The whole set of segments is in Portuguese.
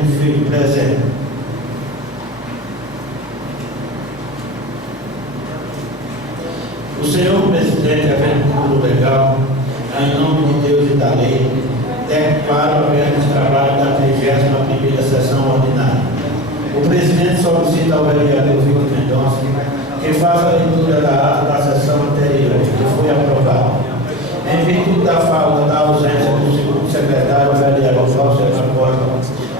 Filho presente. O senhor presidente, havendo tudo legal, em nome de Deus e da lei, declaro aberto o trabalho da 31ª sessão ordinária. O presidente solicita ao vereador Vitor Mendonça que faça a leitura da ata da sessão anterior, que foi aprovada. Em virtude da falta da ausência do segundo secretário, o vereador Fausto Costa,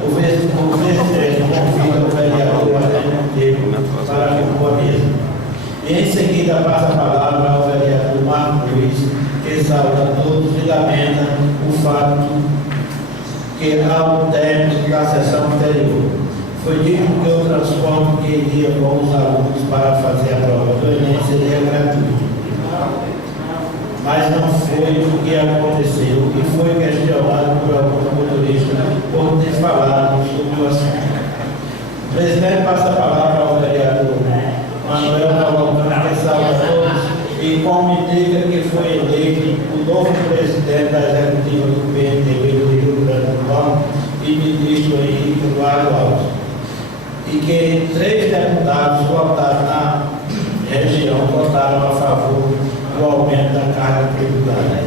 o presidente convida o vereador Arthur Monteiro para compor a mesa. E em seguida passa a palavra ao vereador Marco Luiz, que saúda a todos e lamenta o fato que, ao término da sessão anterior, foi dito que o transporte que iria com os alunos para fazer a prova do Enem seria gratuito. Mas não foi o que aconteceu e foi questionado por alguns motoristas por ter falado sobre o assunto. O presidente passa a palavra ao vereador Manuel Cavalcante, que saúda a todos e comunica que foi eleito o novo presidente da executiva do PMDB do Rio Grande do Norte e ministro Henrique Eduardo Alves, e que 3 deputados votaram na região votaram a favor do aumento da carga tributária.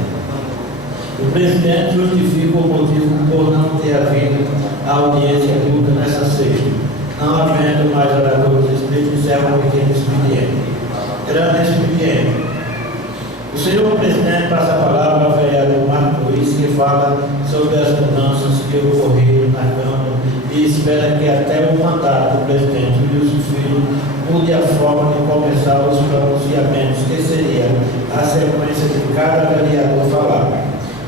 O presidente justifica o motivo por não ter havido a audiência pública nessa sexta, não havendo mais oradores inscritos, encerra um pequeno expediente. Grande expediente. O senhor presidente passa a palavra ao vereador Marco Luiz, que fala sobre as mudanças que ocorreram na Câmara e espera que até o mandato do presidente Wilson Filho mude a forma de começar os pronunciamentos, que seria a sequência de cada vereador falar.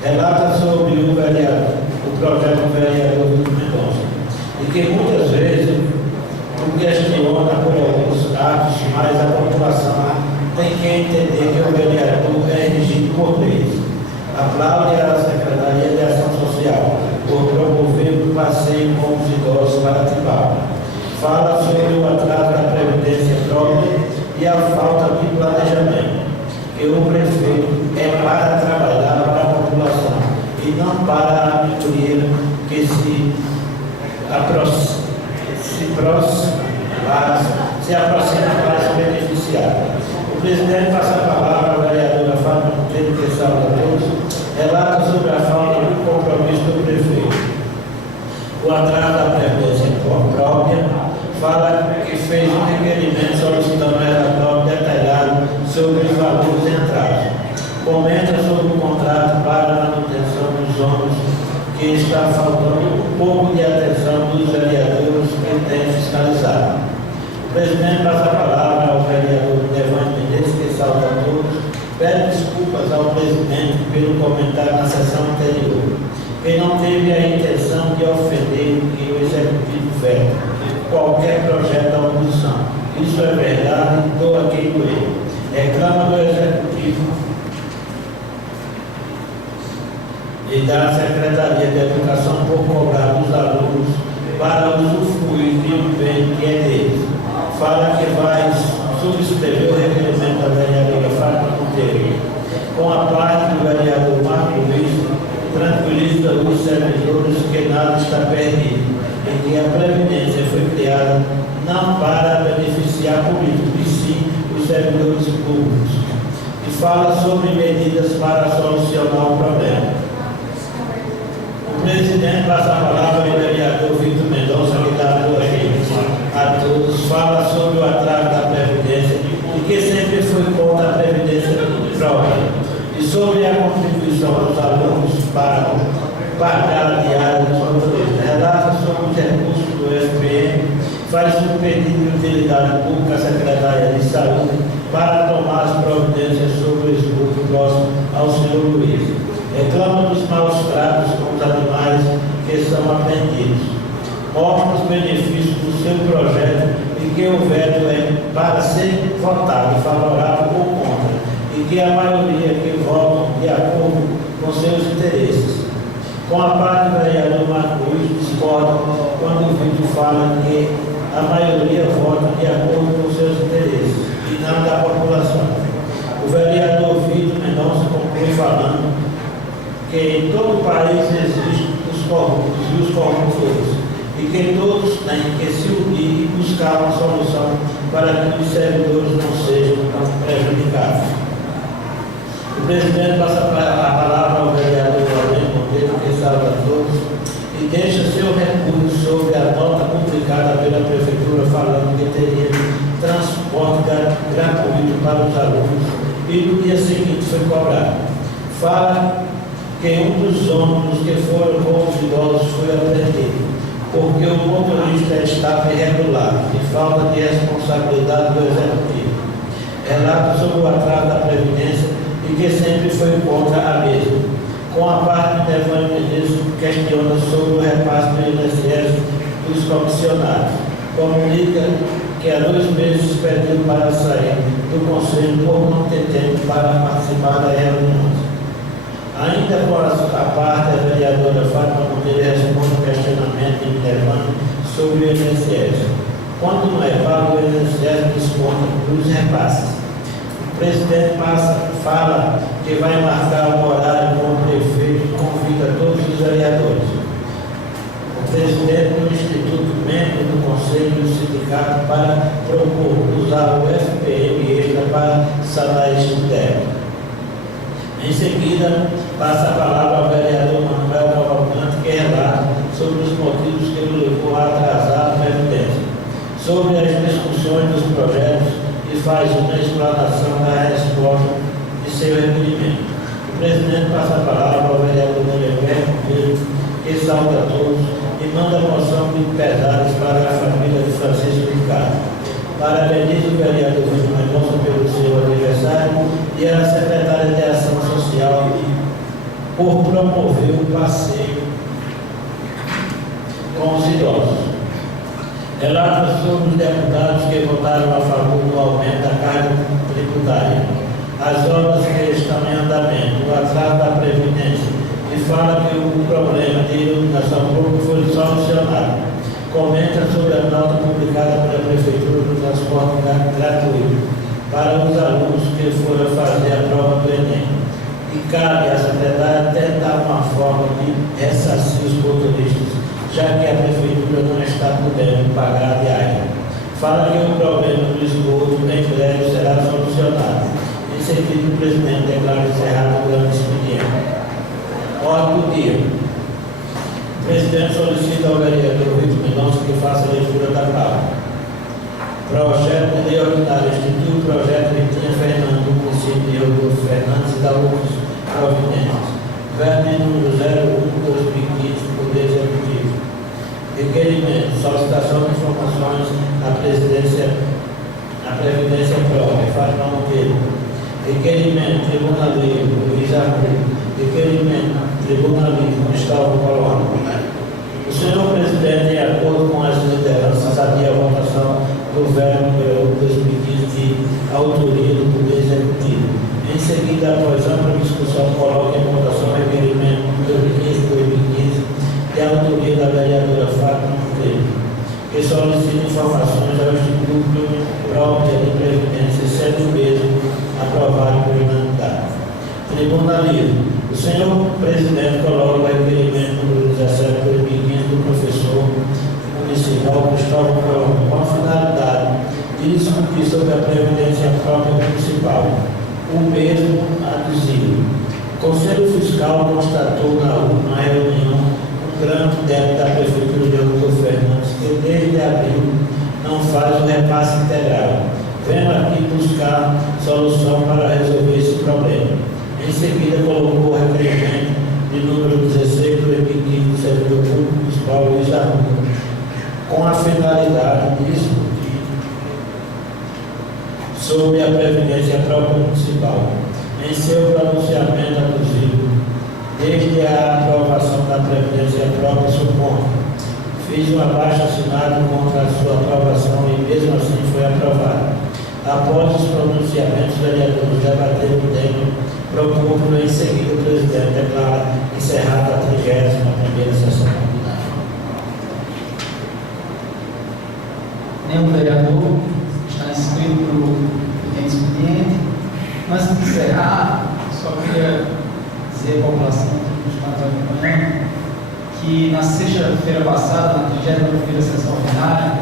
Relata sobre o projeto do vereador Vitor Mendonça, e que muitas vezes o questiona por alguns atos, mas a população tem que entender que o vereador é regido por leis. Aplaude a Secretaria de Ação Social por promover o passeio com os idosos para Tibau. Fala sobre o atraso da Previdência própria e a falta de planejamento, que o prefeito é para trabalhar para a população e não para a minoria que se aproxima para se beneficiar. O presidente passa a palavra à vereadora Fátima Monteiro, que saúda a todos, relata sobre a falta de compromisso do prefeito, o atraso da Previdência própria, fala que fez um requerimento solicitando um relatório detalhado sobre os valores em atraso. Comenta sobre o contrato para a manutenção dos ônibus, que está faltando um pouco de atenção dos vereadores que têm fiscalizado. O presidente passa a palavra ao vereador Devante Menezes, que saúda a todos, pede desculpas ao presidente pelo comentário na sessão anterior, que não teve a intenção de ofender que o executivo veta qualquer projeto da oposição. Isso é verdade, doa quem doer. Reclama do executivo e da Secretaria de Educação por cobrar dos alunos para usufruir de um bem que é deles. Fala que vai subscrever o requerimento da vereadora Fátima Monteiro. Com a parte do vereador Marco Luiz, tranquiliza os servidores que nada está perdido e que a Previdência foi criada não para beneficiar políticos, e sim os servidores públicos. E fala sobre medidas para solucionar o problema. O presidente passa a palavra ao vereador Vitor Mendonça, que dá a todos, fala sobre o atraso da Previdência e que sempre foi contra a Previdência própria, e sobre a contribuição dos alunos para pagar a diária dos motoristas. Relata sobre os recursos do SPM, faz um pedido de utilidade pública à Secretaria de Saúde para tomar as providências sobre o esgoto próximo ao senhor Luiz. Reclama dos maus tratos com os animais que são apreendidos. Mostra os benefícios do seu projeto e que o veto é para ser votado favorável ou contra, e que a maioria que votam de acordo com seus interesses. Com a parte do vereador Marco Luiz, discorda quando o vídeo fala que a maioria vota de acordo com seus interesses e não da população. O vereador Vitor Mendonça conclui falando que em todo o país existem os corruptos e os corruptores, e que todos têm que se unir e buscar uma solução para que os servidores não sejam tão prejudicados. O presidente passa a palavra ao vereador Laurento Monteiro, que saúda a todos, e deixa seu recurso sobre a nota publicada pela Prefeitura falando que teria transporte gratuito para os alunos e no dia seguinte foi cobrado. Fala que um dos ônibus que foram convidados foi apreendido, porque o motorista estava irregular e falta de responsabilidade do executivo. Relata sobre o atraso da Previdência e que sempre foi contra a mesma. Com a parte de Evandro Menezes, questiona sobre o repasse do INSS dos comissionados. Comunica que há 2 meses pediu para sair do Conselho por não ter tempo para participar da reunião. Ainda com a parte, a vereadora Fátima Monteiro responde ao questionamento de Evandro sobre o INSS. Quando não é pago, o INSS desconta dos repasses. O presidente fala que vai marcar um horário com o prefeito e convida todos os vereadores. O presidente do Instituto, membro do Conselho do Sindicato, para propor usar o FPM extra para sanar este débito. Em seguida, passa a palavra ao vereador Manuel Cavalcante, que relata sobre os motivos que o levou a atrasar a Previdência, sobre as discussões dos projetos e faz uma explanação da resposta de seu requerimento. O presidente passa a palavra ao vereador Nereberto, que saúda a todos e manda a moção de pesares para a família de Francisco Ricardo. Parabeniza o vereador Vitor Mendonça pelo seu aniversário e a secretária de Ação Social por promover o passeio com os idosos. Relata sobre os deputados que votaram a favor do aumento da carga tributária, as obras que estão em andamento, o atraso da Previdência, e fala que o problema de iluminação pública foi solucionado. Comenta sobre a nota publicada pela Prefeitura do transporte gratuito para os alunos que foram fazer a prova do Enem. E cabe à secretária tentar uma forma de ressarcir os motoristas, já que a Prefeitura não está podendo pagar a diária. Fala que o problema do esgoto em breve será solucionado. Em seguida, o presidente declara encerrado o grande expediente. Ordem do dia. O presidente solicita ao vereador Vitor Mendonça que faça a leitura da pauta. Projeto de lei ordinária institui o projeto de Ritinha Fernando, do município de Rodolfo Fernandes e da outras providências. Verbo número 01/2015, Poder Executivo. Requerimento, solicitação de informações à Previdência própria, Fátima Monteiro. Requerimento, Tribunalismo, Luiz Arthur. Requerimento, Tribunalismo, Gustavo Colombo. O senhor presidente, de acordo com as lideranças, adia a votação do verbo número 2015 de autoria do Poder Executivo. Em seguida, após ampla discussão, coloca em votação o requerimento número 15/2015 de autoria da vereadora Fátima Monteiro, que solicita informações ao Instituto Próprio de Previdência, sendo o mesmo aprovado por unanimidade. Tribunalismo. O senhor presidente coloca o requerimento número 17/2015 do professor municipal Gustavo Colombo, com a finalidade de discutir sobre a Previdência Própria Municipal. O mesmo aduzido. O Conselho Fiscal constatou na reunião um grande débito da Prefeitura de Rodolfo Fernandes, que desde abril não faz o repasse integral. Venho aqui buscar solução para resolver esse problema. Em seguida, colocou o requerimento de número 16/2015 do servidor público municipal Luiz Arruda, com a finalidade de discutir sobre a Previdência Própria Municipal. Em seu pronunciamento aduzido, desde a aprovação da Previdência Própria, suponho, fiz um abaixo-assinado contra a sua aprovação e mesmo assim foi aprovado. Após os pronunciamentos, os vereadores debateram o tema proposto. Em seguida, o presidente declara encerrada a 31ª sessão ordinária. Nenhum vereador está inscrito para o expediente. Antes de encerrar, só queria dizer à população que nos está acompanhando que na sexta-feira passada, na 31ª sessão ordinária,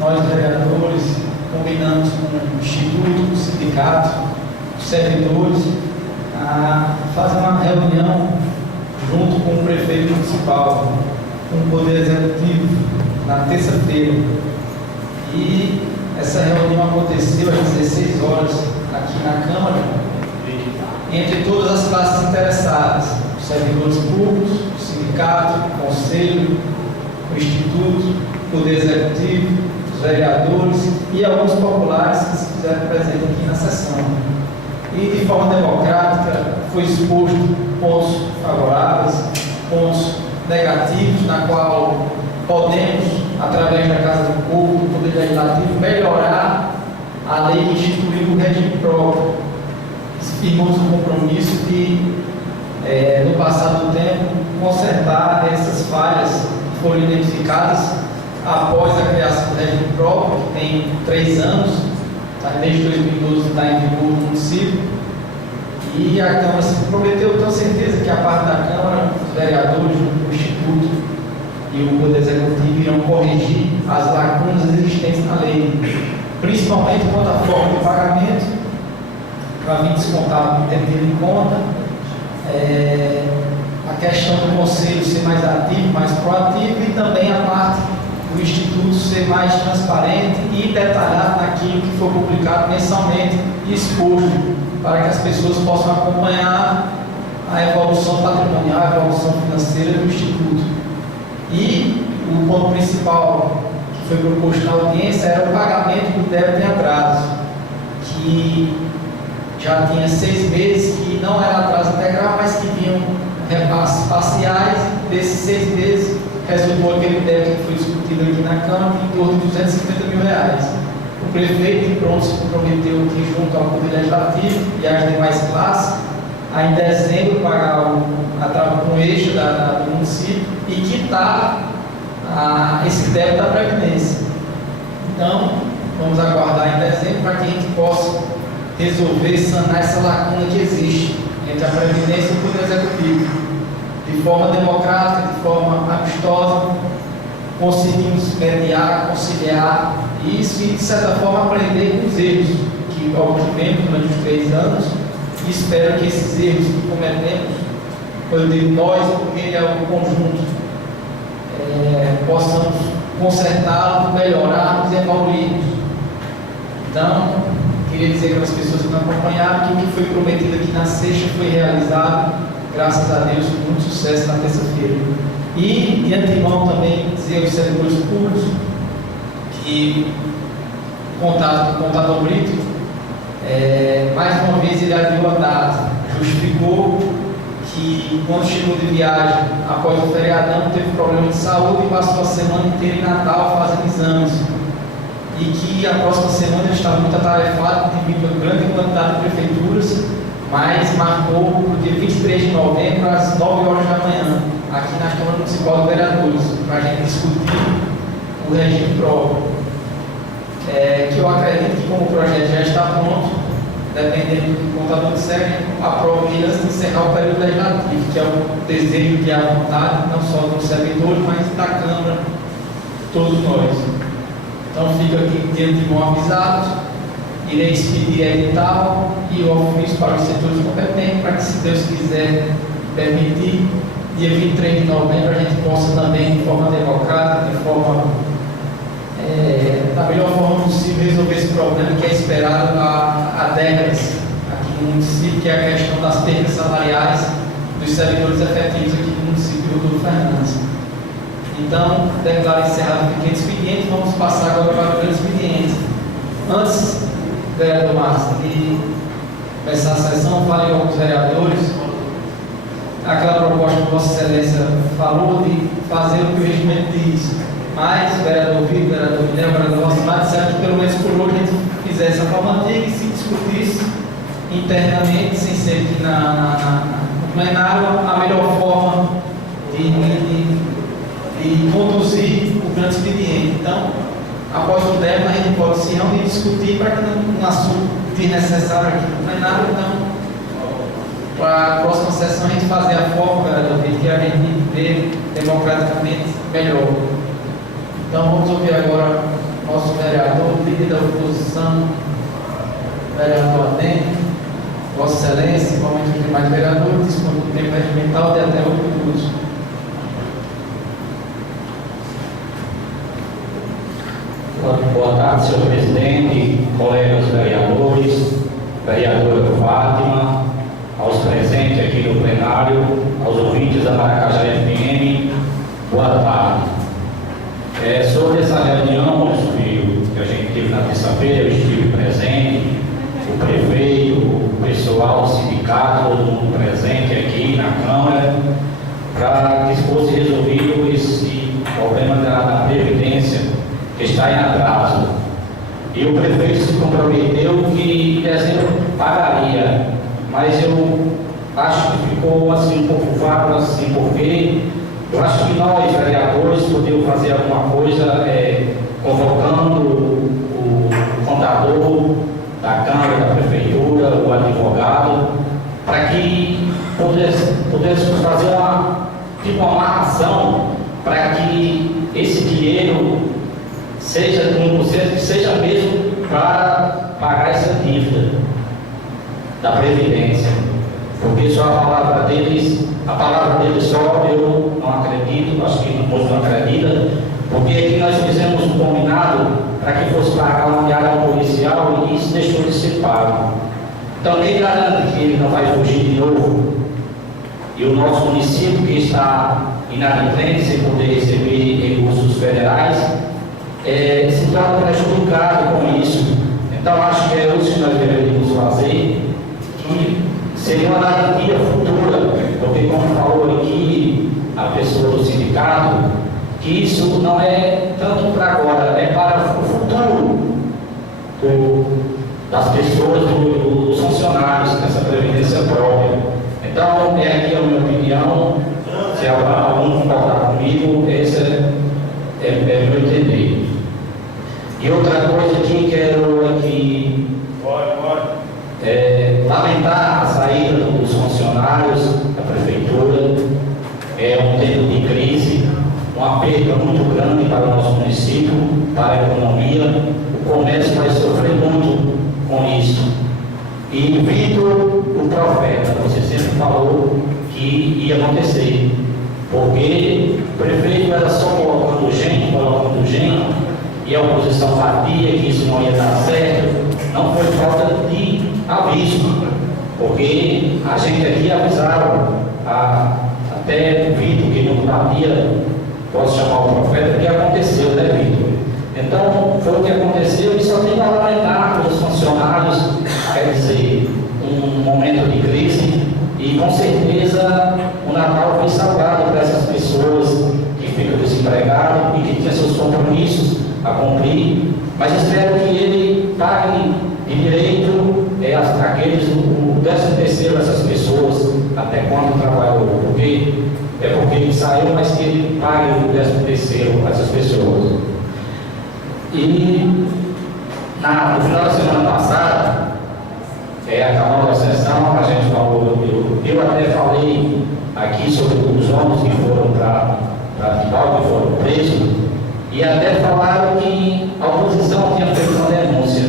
nós, vereadores, combinamos com o Instituto, com o sindicato, os servidores, a fazer uma reunião junto com o prefeito municipal, com o Poder Executivo, na terça-feira. E essa reunião aconteceu às 16 horas aqui na Câmara, entre todas as classes interessadas, os servidores públicos, o sindicato, o conselho, o Instituto, o Poder Executivo, os vereadores e alguns populares que se fizeram presentes aqui na sessão. E de forma democrática foi exposto pontos favoráveis, pontos negativos, na qual podemos, através da Casa do Povo, do Poder Legislativo, melhorar a lei que instituiu o regime próprio. Firmamos um compromisso de, no passado do tempo, consertar essas falhas que foram identificadas após a criação do regime próprio, que tem 3 anos, desde 2012 está em vigor no município, e a Câmara se comprometeu. Eu tenho certeza que a parte da Câmara, os vereadores, o Instituto e o Poder Executivo irão corrigir as lacunas existentes na lei, principalmente quanto à forma de pagamento, para vir descontado no tempo em conta, a questão do Conselho ser mais ativo, mais proativo, e também a parte do Instituto ser mais transparente e detalhado naquilo que for publicado mensalmente e exposto, para que as pessoas possam acompanhar a evolução patrimonial, a evolução financeira do Instituto. E o ponto principal que foi proposto na audiência era o pagamento do débito em atraso, que já tinha 6 meses que não era atraso integral, mas que vinham repasses parciais. Desses 6 meses, resultou aquele débito que foi discutido aqui na Câmara em torno de R$250 mil. O prefeito, de pronto, se comprometeu aqui junto ao Poder Legislativo e às demais classes, a em dezembro pagar com o eixo do município e quitar esse débito da Previdência. Então, vamos aguardar em dezembro para que a gente possa resolver, sanar essa lacuna que existe entre a Previdência e o Poder Executivo. De forma democrática, de forma amistosa, conseguimos mediar, conciliar isso e, de certa forma, aprender com os erros que obtivemos durante os 3 anos, e espero que esses erros que cometemos, eu digo nós, porque é um conjunto, possamos consertá-los, melhorarmos e evoluirmos. Então, queria dizer para as pessoas que não acompanharam que o que foi prometido aqui na sexta foi realizado, graças a Deus, com muito sucesso na terça-feira. E, de antemão, também dizer aos servidores públicos que o contador Brito, mais uma vez, ele abriu a data, justificou que, quando chegou de viagem, após o feriadão, teve problema de saúde e passou a semana inteira em Natal fazendo exames. E que a próxima semana ele estava muito atarefado devido a grande quantidade de prefeituras, mas marcou para o dia 23 de novembro, às 9 horas da manhã, aqui na Câmara Municipal de Vereadores, para a gente discutir o regime próprio. Que eu acredito que, como o projeto já está pronto, dependendo do que o contador disser, aprove ele antes de encerrar o período legislativo, que é o desejo que há à vontade, não só dos servidores, mas da Câmara, todos nós. Então, fica aqui de antemão avisados, irei expedir edital e o ofício para os setores competentes, para que, se Deus quiser permitir, dia 23 de novembro, a gente possa também, de forma democrática, de forma, da melhor forma possível, resolver esse problema que é esperado há décadas aqui no município, que é a questão das perdas salariais dos servidores efetivos aqui no município de Rodolfo Fernandes. Então, declaro encerrado o pequeno expediente. Vamos passar agora para o grande expediente. Antes, vereador Márcio, de começar a sessão, falei com os vereadores aquela proposta que Vossa Excelência falou de fazer o que o regimento diz. Mas o vereador Vitor, o vereador Guilherme, o vereador Rosimar disseram que pelo menos por hoje a gente fizesse a forma antiga e se discutisse internamente, sem ser aqui no plenário, a melhor forma de conduzir o grande expediente. Então, após o tema, a gente pode se reunir e discutir para que não assunto desnecessário aqui no plenário. Então, para a próxima sessão a gente fazer a forma, vereador Vitor, que a gente vê democraticamente melhor. Então vamos ouvir agora nosso vereador, líder da oposição, vereador Adem. Vossa Excelência, igualmente os demais vereadores, dispõe do tempo regimental de até 8 minutos. Boa tarde, senhor presidente, colegas vereadores, vereadora Fátima, aos presentes aqui no plenário, aos ouvintes da Maracajá FM, boa tarde. Sobre essa reunião que a gente teve na terça-feira, eu estive presente, o prefeito, o pessoal, o sindicato, todo mundo presente aqui na Câmara, para que fosse resolvido esse problema da Previdência, que está em atraso. E o prefeito se comprometeu que em dezembro pagaria, mas eu acho que ficou assim um pouco vago, assim, porque eu acho que nós, vereadores, podemos fazer alguma coisa convocando o contador da Câmara, da Prefeitura, o advogado, para que pudéssemos fazer uma amarração para que esse dinheiro seja 1%, que seja mesmo para pagar essa dívida da Previdência. Porque só a palavra deles só eu não acredito, acho que não acredita, porque aqui nós fizemos um combinado para que fosse pagar uma diária policial e isso deixou de ser pago. Então nem garante que ele não vai fugir de novo. E o nosso município, que está inadimplente, sem poder receber recursos federais, se torna prejudicado com isso. Então acho que é isso que nós deveríamos fazer, que seria uma garantia futura, porque como falou aqui a pessoa do sindicato, que isso não é tanto para agora, é para o futuro das pessoas, dos funcionários, dessa previdência própria. Então, aqui a minha opinião, se algum concordar comigo, esse é meu entender. E outra coisa que quero aqui lamentar a saída dos funcionários da prefeitura, é um tempo de crise, uma perda muito grande para o nosso município, para a economia, o comércio vai sofrer muito com isso. E Vitor, o profeta, você sempre falou que ia acontecer, porque o prefeito era só colocando gente, e a oposição batia que isso não ia dar certo. Não foi falta de aviso, porque a gente aqui avisava, até Vitor, que não batia, posso chamar o profeta, o que aconteceu, né, Vitor? Então, foi o que aconteceu e só tem que lamentar os funcionários, quer dizer, um momento de crise, e com certeza o Natal foi salvado para essas pessoas que ficam desempregadas e que tinham seus compromissos a cumprir, mas espero que ele pague de direito o 13º dessas pessoas, até quando trabalhou, porque ele saiu, mas que ele pague o 13º a essas pessoas. E no final da semana passada, acabou a sessão, a gente falou, eu até falei aqui sobre os homens que foram para Tibau, que foram presos, e até falaram que a oposição tinha feito uma denúncia.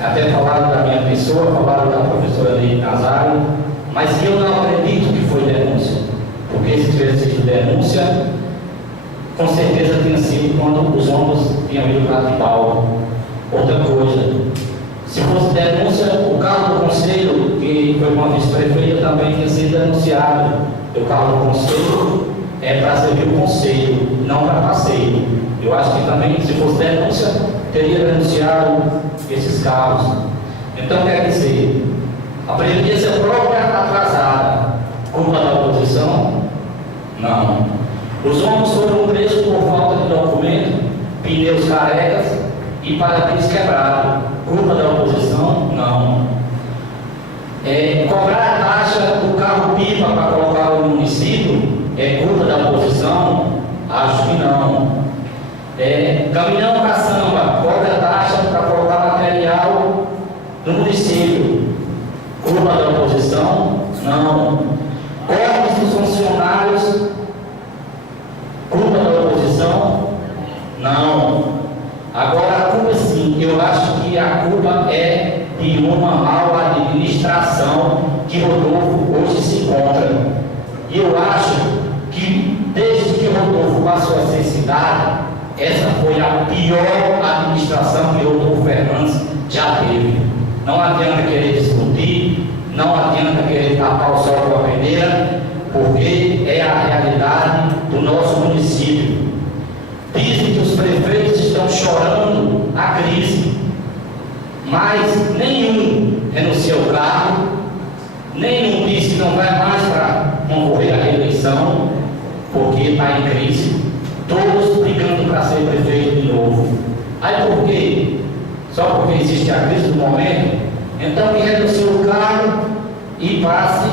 Até falaram da minha pessoa, falaram da professora Leite Nazário, mas eu não acredito que foi denúncia, porque se tivesse sido denúncia, com certeza tinha sido quando os homens tinham ido para Tibau. Outra coisa, se fosse denúncia, o carro do conselho, que foi uma vice-prefeita, também tinha sido denunciado. O carro do conselho é para servir o conselho, não para passeio. Eu acho que também, se fosse denúncia, teria denunciado esses carros. Então, quer dizer, a previdência própria atrasada, culpa da oposição? Não. Os homens foram presos por falta de documento, pneus carecas e para-brisa quebrado. Culpa da oposição? Não. Cobrar a taxa do carro-pipa para colocar no município é culpa da oposição? Acho que não. Caminhão caçamba, cobra taxa para colocar material no município. Culpa da oposição? Não. Cortes dos funcionários? Culpa da oposição? Não. Agora, a culpa sim, eu acho que a culpa é de uma mala administração que Rodolfo hoje se encontra. E eu acho que desde que Rodolfo passou a ser cidade, essa foi a pior administração que Rodolfo Fernandes já teve. Não adianta querer discutir, não adianta querer tapar o sol com a peneira, porque é a realidade do nosso município. Dizem que os prefeitos estão chorando a crise, mas nenhum renuncia ao cargo, nenhum diz que não vai mais para concorrer à reeleição, porque está em crise, todos brigando para ser prefeito de novo. Aí por quê? Só porque existe a crise do momento? Então que renuncie o cargo e passe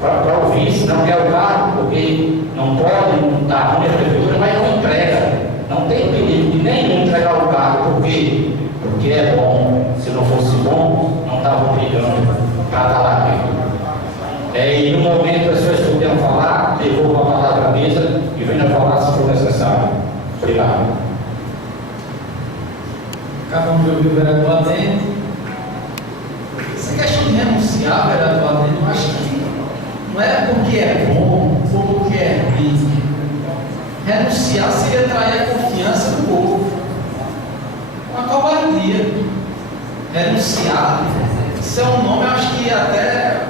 para o vice, não quer o cargo, porque não pode, não está ruim a prefeitura, mas não entrega. Não tem perigo de nenhum entregar o cargo, por quê? Porque é bom. Se não fosse bom, não estavam brigando para estar lá dentro. E no momento as pessoas podiam falar, devolvam a palavra à mesa e venham falar se for necessário. Obrigado. Acabamos de ouvir o vereador Adênio. Essa questão de renunciar, vereador Adênio, eu acho que não é porque é bom ou porque é ruim. Renunciar seria trair a confiança do povo. Uma covardia. Renunciar, isso é um nome, eu acho que até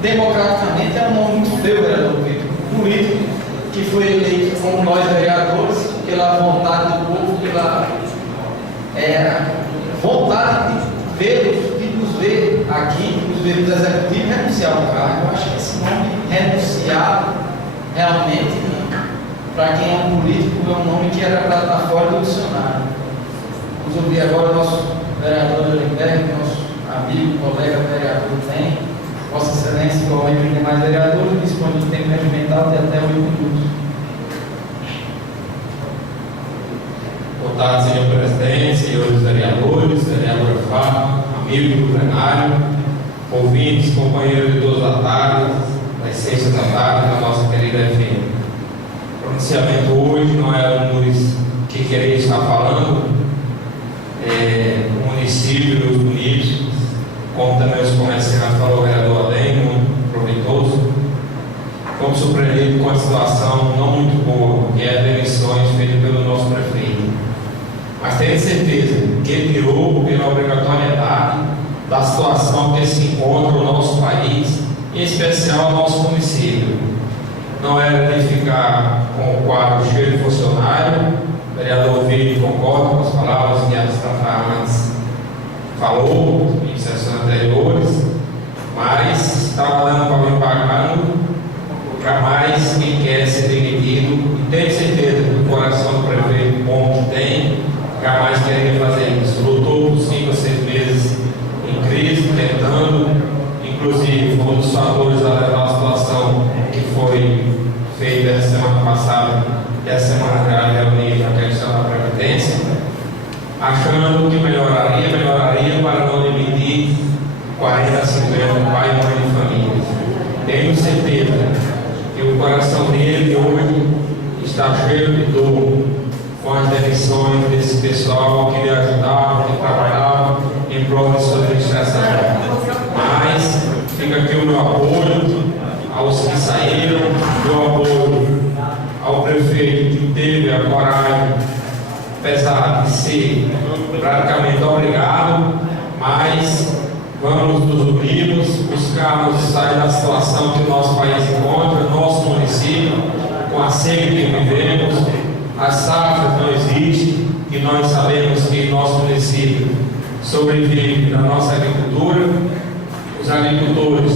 democraticamente é um nome muito feio, vereador, porque o político que foi eleito como nós vereadores, pela vontade do povo, pela vontade de nos ver aqui, nos ver no executivo, renunciar ao cargo. Eu acho que esse nome, renunciar, realmente, para quem é um político, é um nome que era para estar fora do dicionário. Vamos ouvir agora o nosso vereador Oliveira, nosso amigo, colega vereador tem. Vossa Excelência, igualmente os demais vereadores, dispõe do tempo regimental de até 8 minutos. Boa tarde, senhor presidente, senhores vereadores, vereadora Fátima, amigos do plenário, ouvintes, companheiros de todas as tardes, das sextas da tarde, da nossa querida FM. O pronunciamento hoje não é um dos que queria estar falando, o município e os políticos, como também os comerciantes, falou o vereador Além, muito proveitoso. Fomos surpreendidos com uma situação não muito boa, que é as demissões feitas pelo nosso prefeito. Mas tenho certeza que ele tirou pela obrigatoriedade da situação que se encontra o nosso país, em especial o nosso município. Não era de ficar com o quadro cheio de funcionário. O vereador Vítor concorda com as palavras que a Santa antes falou em sessões anteriores, mas está dando para me pagando. Jamais quem quer ser demitido, e tenho certeza que o coração do prefeito bom que tem, jamais queria fazer isso. Lutou por 5 a 6 meses em crise, tentando, inclusive foi um dos fatores a levar a situação que foi feita essa semana passada, e essa semana já reunida a questão da Previdência, achando que melhoraria para não demitir 40 a 50 pai e mãe de família. Tenho certeza que o coração dele hoje está cheio de dor com as demissões desse pessoal que lhe ajudava, que trabalhava em prol de sua administração. Mas fica aqui o meu apoio aos que saíram, meu apoio ao prefeito que teve a coragem, apesar de ser praticamente obrigado, mas vamos nos unirmos, buscarmos sair da situação que o nosso país encontra, nosso município, com a seca que vivemos, as safras não existem, e nós sabemos que nosso município sobrevive da nossa agricultura. Os agricultores,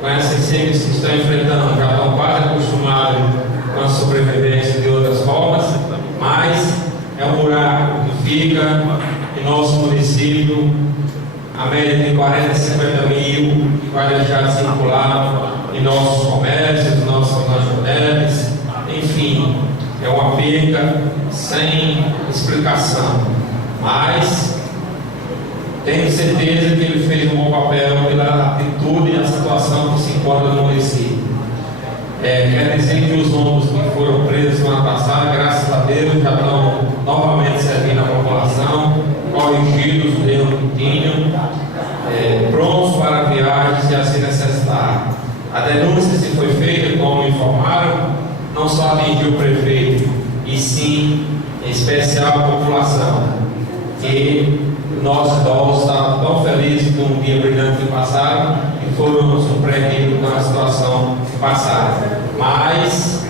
com essas secas que estão enfrentando, já estão quase acostumados com a sobrevivência de outras formas, mas é um buraco que fica em nosso município, a média de 40 a 50 mil, que vai deixar de circular em nossos comércios, nossas lanchonetes, enfim, é uma perca sem explicação. Mas tenho certeza que ele fez um bom papel pela atitude Quer dizer que os ônibus que foram presos semana passada, graças a Deus, já estão novamente servindo a população, corrigidos os erros que tinham, prontos para viagens se assim necessitar. A denúncia, se foi feita, como informaram, não só atingiu o prefeito, e sim, em especial, a população, que nós idosos estávamos tão felizes com um dia brilhante que passaram e foram surpreendidos com a situação que passaram. Mas,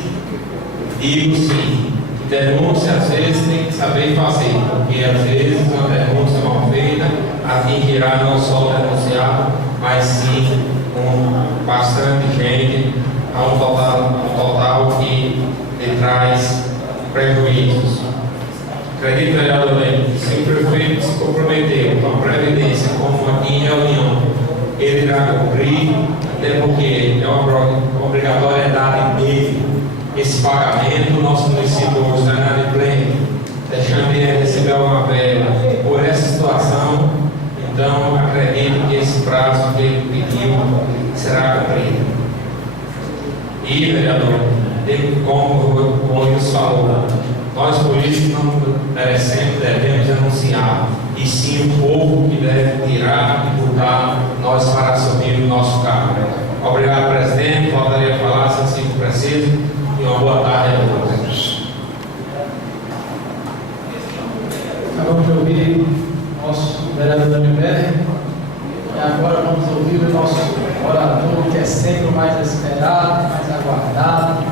digo sim, que denúncia às vezes tem que saber fazer, porque às vezes uma denúncia mal feita atingirá não só o denunciado, mas sim com bastante gente, a um total que lhe traz prejuízos. Acredito, vereador Lênin, se o prefeito se comprometeu com a previdência, como aqui em reunião, ele irá cumprir, até porque é uma obrigatoriedade dele esse pagamento. O nosso município hoje está inadimplente, deixando de receber uma verba por essa situação. Então, acredito que esse prazo que ele pediu será cumprido. E, vereador, como o Wilson falou, nós políticos não merecemos, devemos anunciar, e sim o povo que deve tirar e mudar nós para assumir o nosso cargo. Obrigado, presidente. Voltaria a falar se assim for preciso. E uma boa tarde a todos. Acabamos de ouvir o nosso vereador Daniel Berger, e agora vamos ouvir o nosso orador, que é sempre o mais esperado, mais aguardado,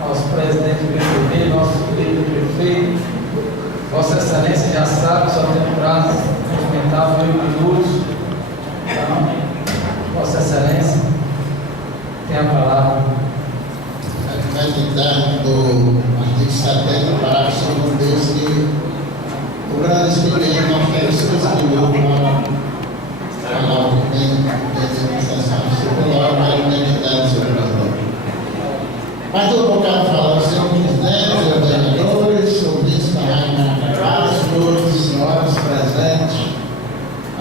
nosso presidente do PTB, nosso querido prefeito. Vossa Excelência já sabe, só tem um prazo movimentado 8 minutos. Então, Vossa Excelência, tem a palavra. Do artigo 70, parágrafo 2, diz que o grande expediente oferece o para falar o que tem necessário circular para a unanimidade, senhor presidente. Mas eu vou falar, senhor presidente, senhor vereadores, ouvintes da Rádio Maracajá, senhores e senhoras presentes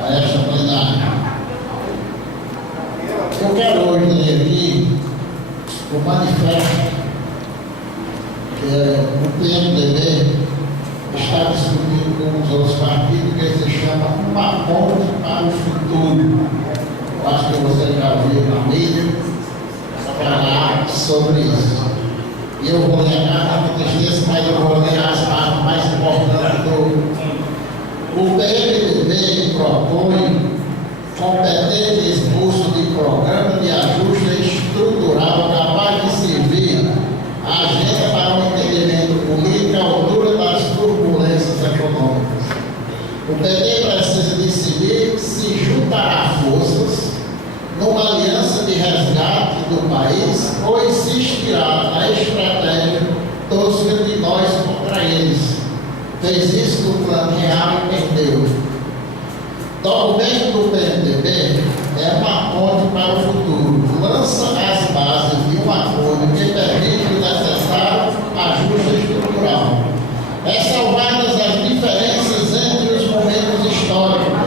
a esta plenária. Eu quero hoje ler aqui o manifesto que o PMDB está discutindo com os outros partidos, que se chama Uma Ponte para o Futuro. Eu acho que você já viu na mídia falar sobre isso. E eu vou ler a tristeza, mas eu vou ler as partes mais importantes do. O PMDB propõe competente esboço de programa de ajuste estrutural capaz de servir a agenda para o entendimento político à altura das turbulências econômicas. O PT precisa decidir se juntará forças numa aliança de resgate do país ou insistirá na estratégia tosca de nós contra eles. Fez isso no Plano Real e perdeu. Documento do PMDB é uma ponte para o futuro, lança as bases de um acordo que permite o necessário ajuste estrutural. Ressalvadas as diferenças entre os momentos históricos,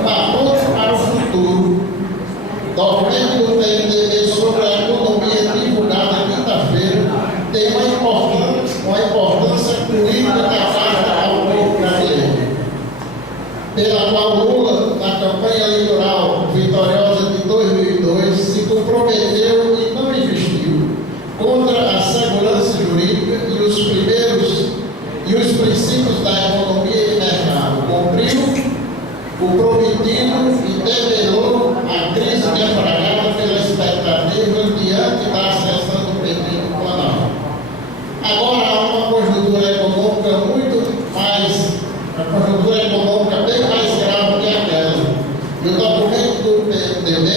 uma ponte para o futuro. Documento do PMDB sobre a economia divulgado quinta-feira tem uma importância política da carta ao povo brasileiro, pela qual Lula, na campanha eleitoral vitoriosa de 2002, se comprometeu e não investiu contra a segurança jurídica e os princípios da economia e mercado. Cumpriu o prometido e deverou a crise deflagrada pela expectativa diante da ascensão do PT no Planalto. Agora há uma conjuntura econômica bem mais grave que aquela. E o documento do PMDB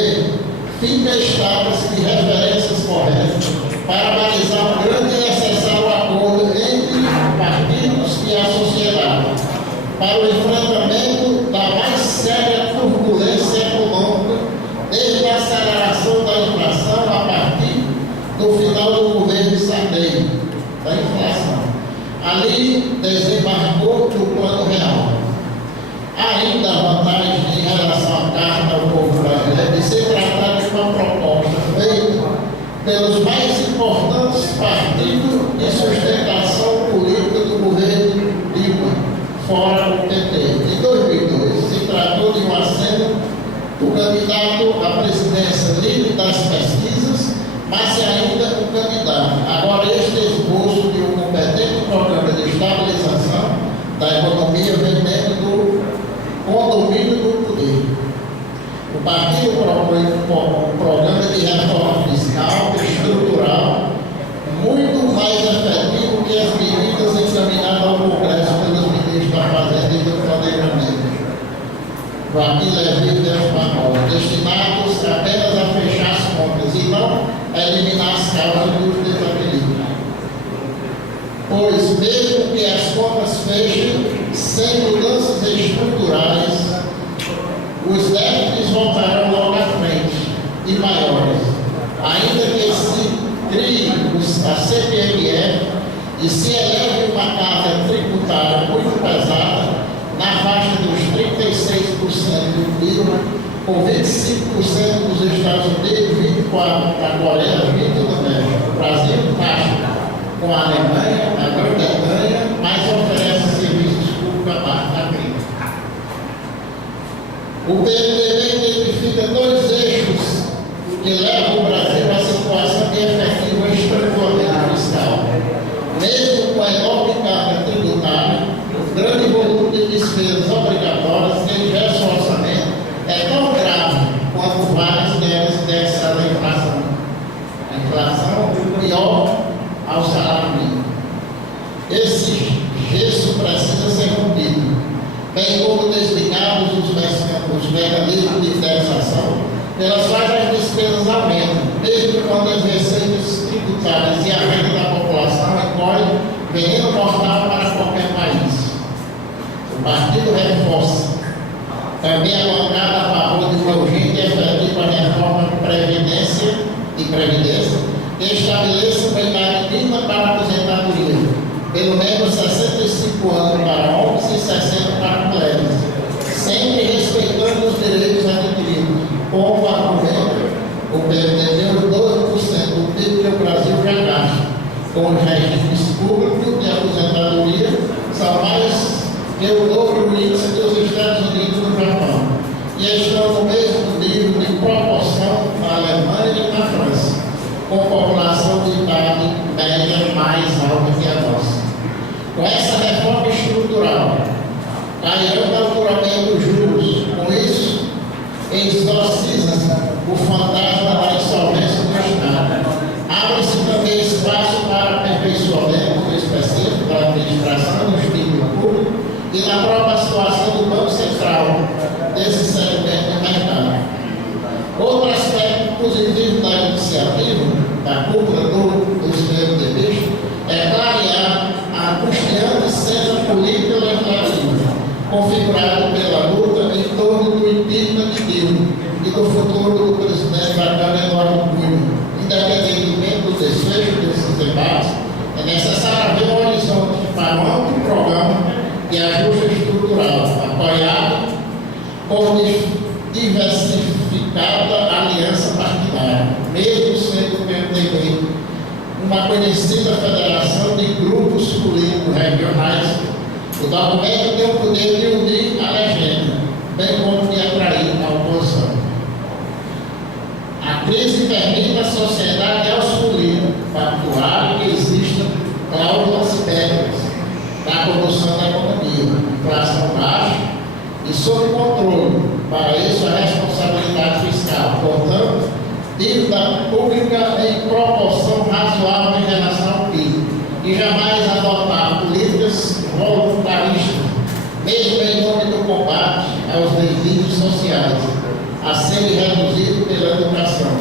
fica estados de referências corretas para analisar um grande e necessário acordo entre partidos e a sociedade para o enfrentamento da mais séria turbulência econômica desde a aceleração da inflação a partir do final do governo Sarney, da inflação. Ali desembarcou do Plano Real. Ainda a vantagem em relação à carta ao povo brasileiro de se tratar de uma proposta feita pelos mais o candidato à presidência livre das pesquisas, mas ainda o candidato. Agora, este esboço de um competente programa de estabilização da economia vem dentro do condomínio do poder. O partido propõe um programa de reforma fiscal estrutural muito mais efetivo que as medidas encaminadas ao Congresso pelos ministros da Fazenda e do Planejamento, Joaquim Levy e Deus Manoel, destinados apenas a fechar as contas e não a eliminar as causas dos desequilíbrios. Pois, mesmo que as contas fechem sem mudanças estruturais, os déficits voltarão logo à frente e maiores, ainda que se crie a CPMF e se eleve uma carga tributária muito pesada, na faixa dos 36% do PIB, com 25% dos Estados Unidos, 24% da Coreia, 20% do México. O Brasil taxa com a Alemanha, a Grã-Bretanha, mas oferece serviços públicos abaixo da crise. O PMDB identifica dois eixos que levam o Brasil à situação de efetivo estrangulamento fiscal. Mesmo com a enorme carga tributária, o grande volume de despesas obrigatórias em diversos orçamentos é tão grave quanto várias delas indexadas à inflação. A inflação pior ao salário mínimo. Esse gesso precisa ser rompido, bem como desligados os mecanismos de indexação, pelas quais as despesas aumentam, mesmo quando as receitas tributárias e a renda da população encolhem veneno mortal para qualquer país. O partido reforça também a bancada a favor de uma urgente e efetiva reforma de previdência que estabeleça uma idade mínima para a aposentadoria, pelo menos 65 anos para homens e 60 para mulheres, sempre respeitando os direitos adquiridos, como argumenta o PMDB, os 12% do PIB que o Brasil já gasta com os regimes públicos de aposentadoria são mais que o dobro índice dos Estados Unidos e do Japão, e estão no mesmo nível de proporção na Alemanha e na França, com população de idade média mais alta que a nossa. Com essa reforma estrutural, cairão naturalmente os juros. Com isso, exorciza o fantasma da insolvência do Estado. Abre-se também espaço para aperfeiçoamento específico da administração do título público e na própria situação do Banco Central desse segmento do mercado. Outro aspecto positivo da iniciativa, da cúpula dos PMDBs, é clarear a angustiante cena política legislativa, configurada pela luta em torno do impeachment de Dilma e do futuro do presidente da Câmara, Eduardo Cunha. Independentemente do desfecho desses debates, é necessário haver um horizonte para um amplo programa de ajuste estrutural, apoiado por diversificada aliança partidária, mesmo sendo o PMDB uma conhecida federação de grupos políticos regionais. O documento tem o poder de unir a legenda, bem como de atrair a oposição. A crise permite à sociedade e aos políticos factuar que existam cláusulas pétreas na condução da economia, inflação baixa e sob controle. Para isso, a responsabilidade fiscal, portanto, dívida pública em proporção razoável em relação ao PIB, e jamais adotar políticas voluntaristas, mesmo em nome do combate aos desvios sociais, a serem reduzidos pela educação.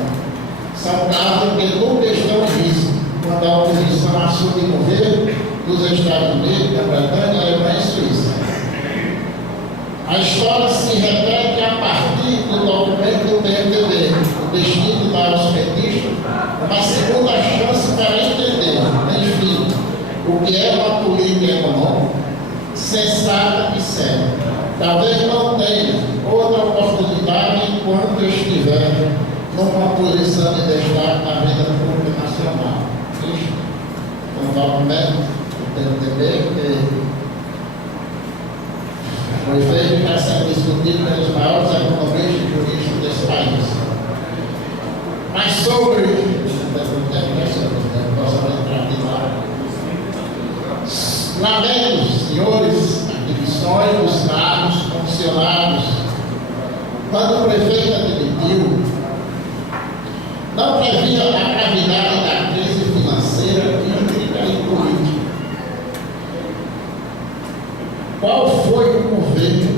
São casos que nunca estão em risco quando a oposição assume o governo dos Estados Unidos, da Bretanha, Alemanha e Suíça. A história se repete a partir do documento do PMDB, o destino dá aos petistas uma segunda chance para entender, enfim, o que é uma política econômica sensata e séria. Talvez não tenha outra oportunidade enquanto estiver numa posição de destaque na vida pública nacional. Isso é um documento do PMDB que foi feito para ser discutido pelos maiores economistas e juristas Mas sobre lamentos, senhores, atribuições dos cargos funcionários. Quando o prefeito admitiu, não previa a gravidade da crise financeira, hídrica e política. Qual foi o governo,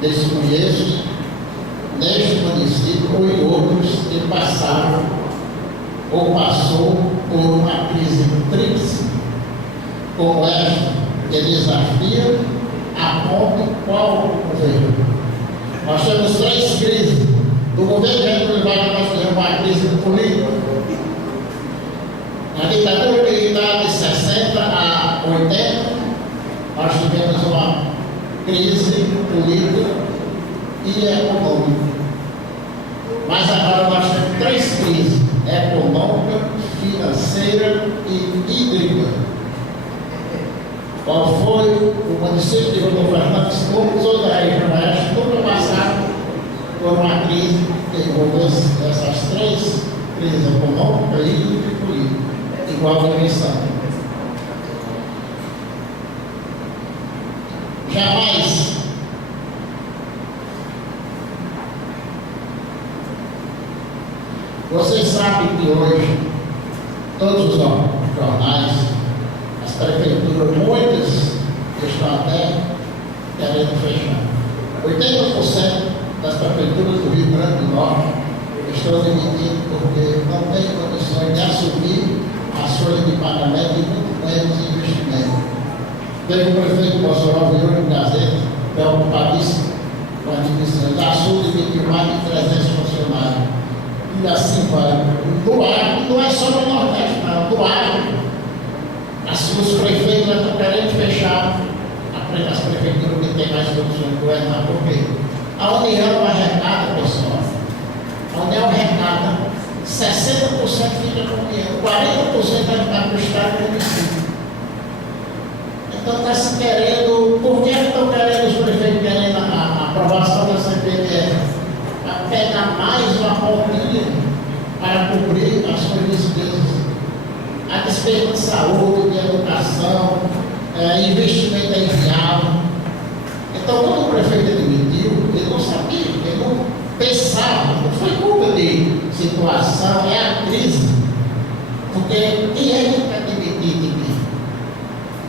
desconheço, neste município ou em outros que passaram ou passou por uma crise tríplice como esta, que desafia a ponto qual o governo? Nós temos 3 crises. Do governo Getúlio Vargas nós tivemos uma crise política. Na ditadura militar de 60 a 80, nós tivemos uma crise política e econômica. Mas agora nós temos 3 crises: econômica, financeira e hídrica. Qual foi o município de Rodolfo Fernandes, toda a região oeste, nunca passaram por uma crise que envolveu essas 3 crises: econômica, hídrica e política, igual a eleição. Jamais vocês sabem que hoje todos os jornais, as prefeituras, muitas estão até querendo fechar. 80% das prefeituras do Rio Grande do Norte estão demitindo porque não têm condições de assumir as folhas de pagamento e muito menos investimento. Teve o prefeito de Mossoró, virou no Gazeta, preocupadíssimo com a admissão. Da Sul demitiu mais de 300 funcionários. E assim vai. Do agro, não é só no Nordeste, não. Do agro, os prefeitos já estão querendo fechar as prefeituras que têm mais condições de governar. Por quê? A União arrecada, pessoal. A União arrecada 60% fica com a União, 40% vai para o Estado e o município. Então está se querendo. Por que estão querendo os prefeitos querendo a aprovação da CPMF? Para pegar mais uma pontinha para cobrir as suas despesas. A despesa de saúde, de educação, investimento é inviável. Então, quando o prefeito admitiu, ele não sabia, ele não pensava, não foi culpa de situação, é a crise. Porque quem é que quer demitir de mim?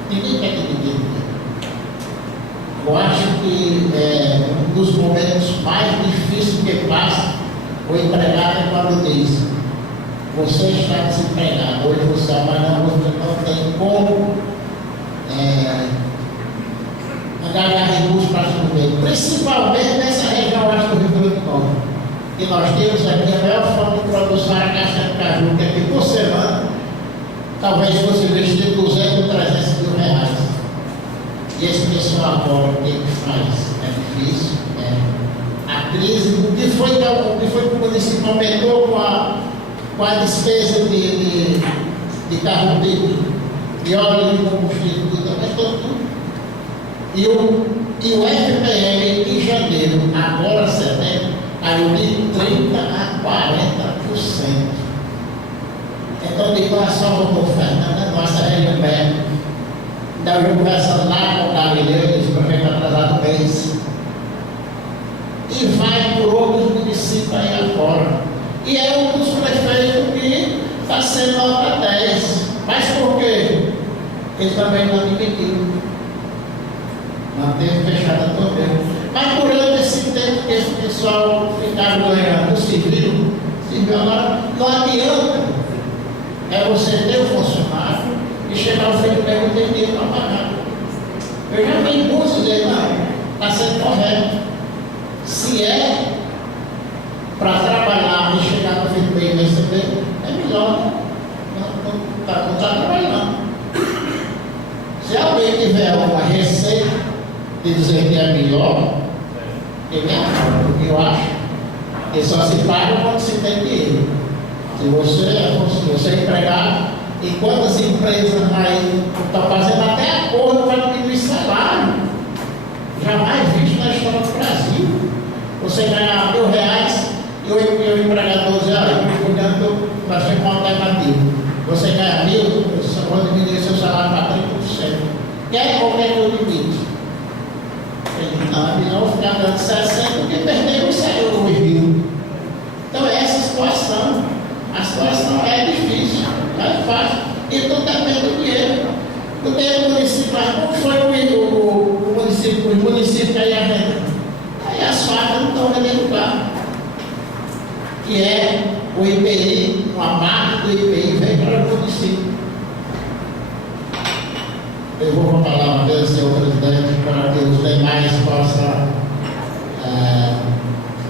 Ninguém quer demitir de mim. Eu acho que um dos momentos mais difíceis que passa o empregado é quando diz: você está desempregado, hoje você amanhã você não tem como ganhar recursos para sobreviver. Principalmente nessa região oeste do Rio Grande do Norte, que nós temos aqui a maior forma de produção a caça de caju, que aqui por semana talvez fosse investir 200 ou 300 mil reais. E esse pessoal agora, o que faz? É difícil. A crise, o que foi que o município aumentou com a despesa de carro de óleo de combustível, tudo. E o FPL em janeiro, agora setembro, caiu de 30% a 40%. Então, digo, a só Rodolfo Fernandes, nossa região média, da conversando lá com o Galileu, disse para mim atrasado um mês. E vai por outros municípios aí afora. E é um dos prefeitos que está sendo nota 10. Mas por quê? Ele também não admitiu. Manteve fechada também. Mas durante esse tempo que esse pessoal ficava ganhando civil agora, não adianta. É você ter o funcionário e chegar ao fim do mês e ter dinheiro para pagar. Eu já vi muitos dizer, não, está sendo correto. Se é para trabalhar e chegar no fim do mês e receber, é melhor. Não está trabalhando. Se alguém tiver uma receita de dizer que é melhor, ele é melhor, porque eu acho que só se paga quando se tem dinheiro. Se você é empregado, e quantas empresas aí estão fazendo até acordo para diminuir salário, jamais visto na história do Brasil. Você ganhar R$1.000 e o empregador diz: para ser uma alternativa. Você ganha 1.000, eu vou diminuir seu salário para 30%. Quer qualquer que eu limite? Ele não, é melhor ficar dando 60 porque perdeu e saiu 2.000. Então é essa situação. A situação é difícil, não é fácil. Então depende do dinheiro. O dinheiro do município, mas como foi o município que aí arrenda? Aí as facas não estão vendendo carro. Que é o IPI, uma marca do IPI vem para o município. Eu vou com a palavra dele, senhor presidente, para que os demais possam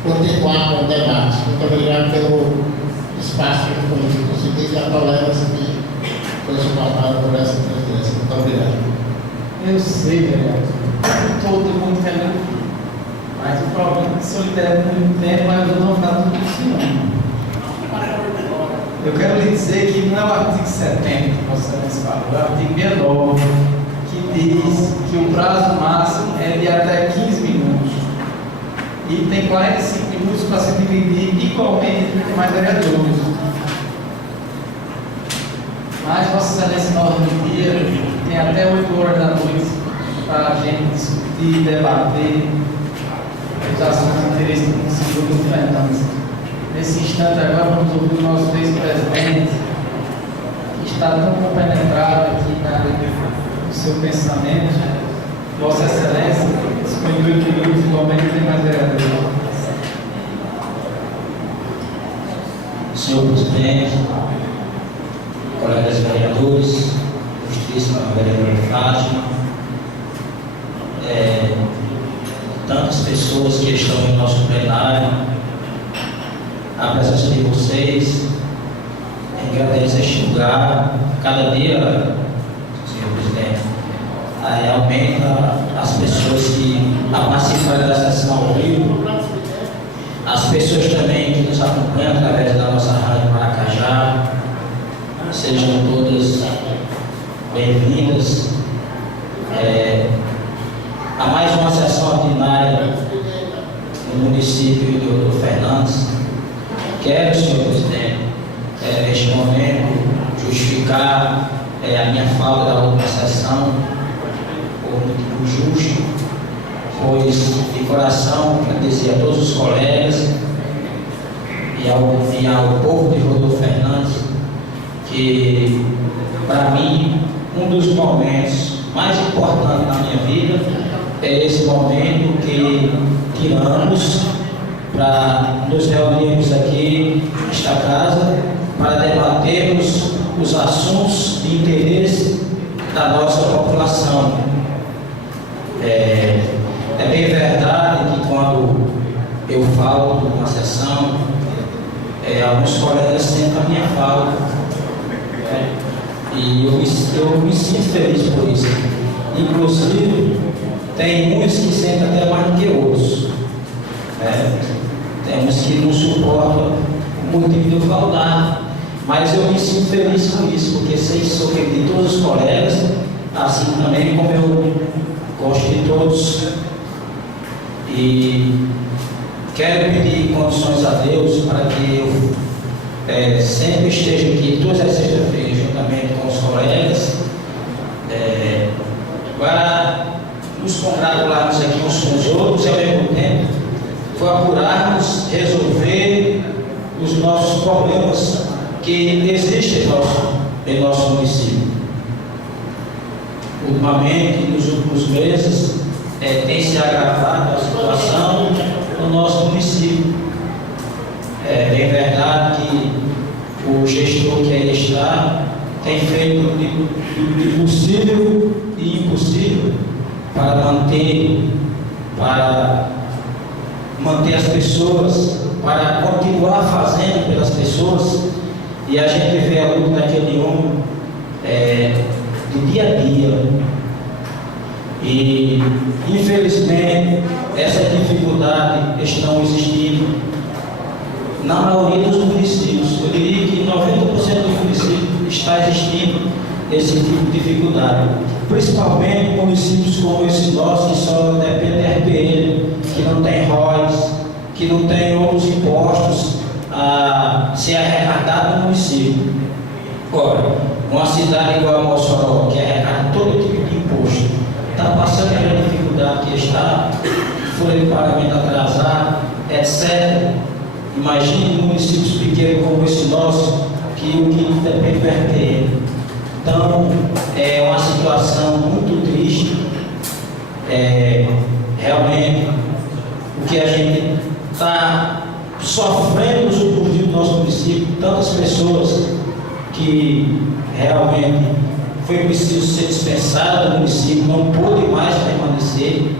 continuar com o debate. Muito obrigado pelo espaço que foi conseguido e a tolerância que foi suportada por essa presidência. Muito obrigado. Eu sei, vereador. Todo mundo quer meu filho. Mas o problema é que se eu lidero muito tempo, mas eu não ficar tudo por cima. Eu quero lhe dizer que não é o artigo 70 que você falou, é o artigo 69, que diz que o prazo máximo é de até 15 minutos. E tem 45 minutos para se dividir igualmente entre mais vereadores. Mas Vossa Excelência, na ordem do dia, tem até 8 horas da noite para a gente discutir, debater os assuntos de interesse do município do Fernandes. Nesse instante agora vamos ouvir o nosso vice-presidente, que está tão compenetrado aqui no seu pensamento. Vossa Excelência, 58 minutos, igualmente tem mais vereadores. Senhor presidente, colegas vereadores, ilustríssima vereadora Fátima, tantas pessoas que estão em nosso plenário, a presença de vocês agradece este lugar. Cada dia, senhor presidente, aumenta as pessoas que participaram da sessão ao vivo, as pessoas também que nos acompanham através da nossa Rádio Maracajá. Sejam todas bem-vindas a mais uma sessão ordinária no município do Fernandes. Quero, senhor presidente, neste momento, justificar a minha falta da última sessão por motivo justo, pois de coração agradecer a todos os colegas e ao povo de Rodolfo Fernandes, que, para mim, um dos momentos mais importantes na minha vida é esse momento que tiramos para nos reunirmos aqui nesta casa para debatermos os assuntos de interesse da nossa população. É bem verdade que quando eu falo numa sessão, alguns colegas sentem a minha falta, e eu me sinto feliz por isso. Inclusive, tem uns que sentem até mais do que outros. Temos que não suportam o motivo de eu falar, mas eu me sinto feliz com isso, porque sei sobre de todos os colegas, assim também como eu gosto de todos. E quero pedir condições a Deus para que eu sempre esteja aqui todas as sextas-feiras, juntamente com os colegas, para nos congratularmos aqui uns com os outros e ao mesmo tempo procurarmos resolver os nossos problemas que existem em nosso município. Ultimamente, nos últimos meses, tem se agravado a situação no nosso município. É bem verdade que o gestor que aí está tem feito o possível e impossível para manter as pessoas, para continuar fazendo pelas pessoas, e a gente vê a luta daquele homem de dia a dia. E infelizmente essa dificuldade estão existindo na maioria dos municípios. Eu diria que 90% dos municípios está existindo esse tipo de dificuldade, principalmente municípios como esse nosso, que só depende da RPM, que não tem ROIs, que não tem outros impostos a para ser arrecadado no município. Agora, uma cidade igual a Mossoró, que arrecada todo tipo de imposto, está passando pela dificuldade que está, folha de pagamento atrasado, etc. Imagine municípios pequenos como esse nosso, que o que depende do RTM. Então, é uma situação muito triste. Realmente, o que a gente está sofrendo nos últimos dias do nosso município, tantas pessoas que realmente foi preciso ser dispensada do município, não pôde mais permanecer.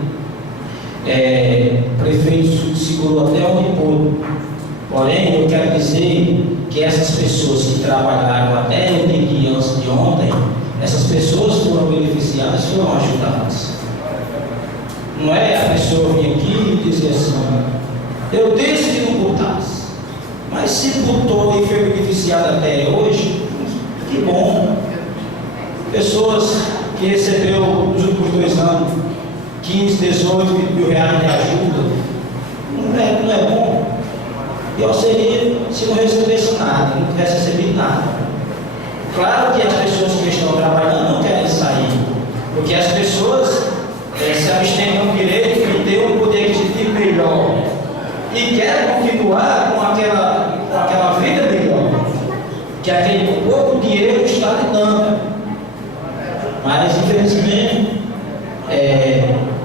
O prefeito segurou até onde pôde. Porém, eu quero dizer que essas pessoas que trabalharam até o dia antes de ontem, essas pessoas foram beneficiadas, foram ajudadas. Não é a pessoa vir aqui e dizer assim, eu disse que não botasse, mas se botou e foi beneficiado até hoje, que bom. Pessoas que recebeu nos últimos 2 anos 15, 18, 20 mil reais de ajuda, não é bom. Pior seria se não recebesse nada, não tivesse recebido nada. Claro que as pessoas que estão trabalhando não querem sair, porque as pessoas se abstêm do direito de ter um poder aquisitivo melhor e querem continuar com aquela vida melhor, que aquele pouco dinheiro está lhe dando. Mas, infelizmente,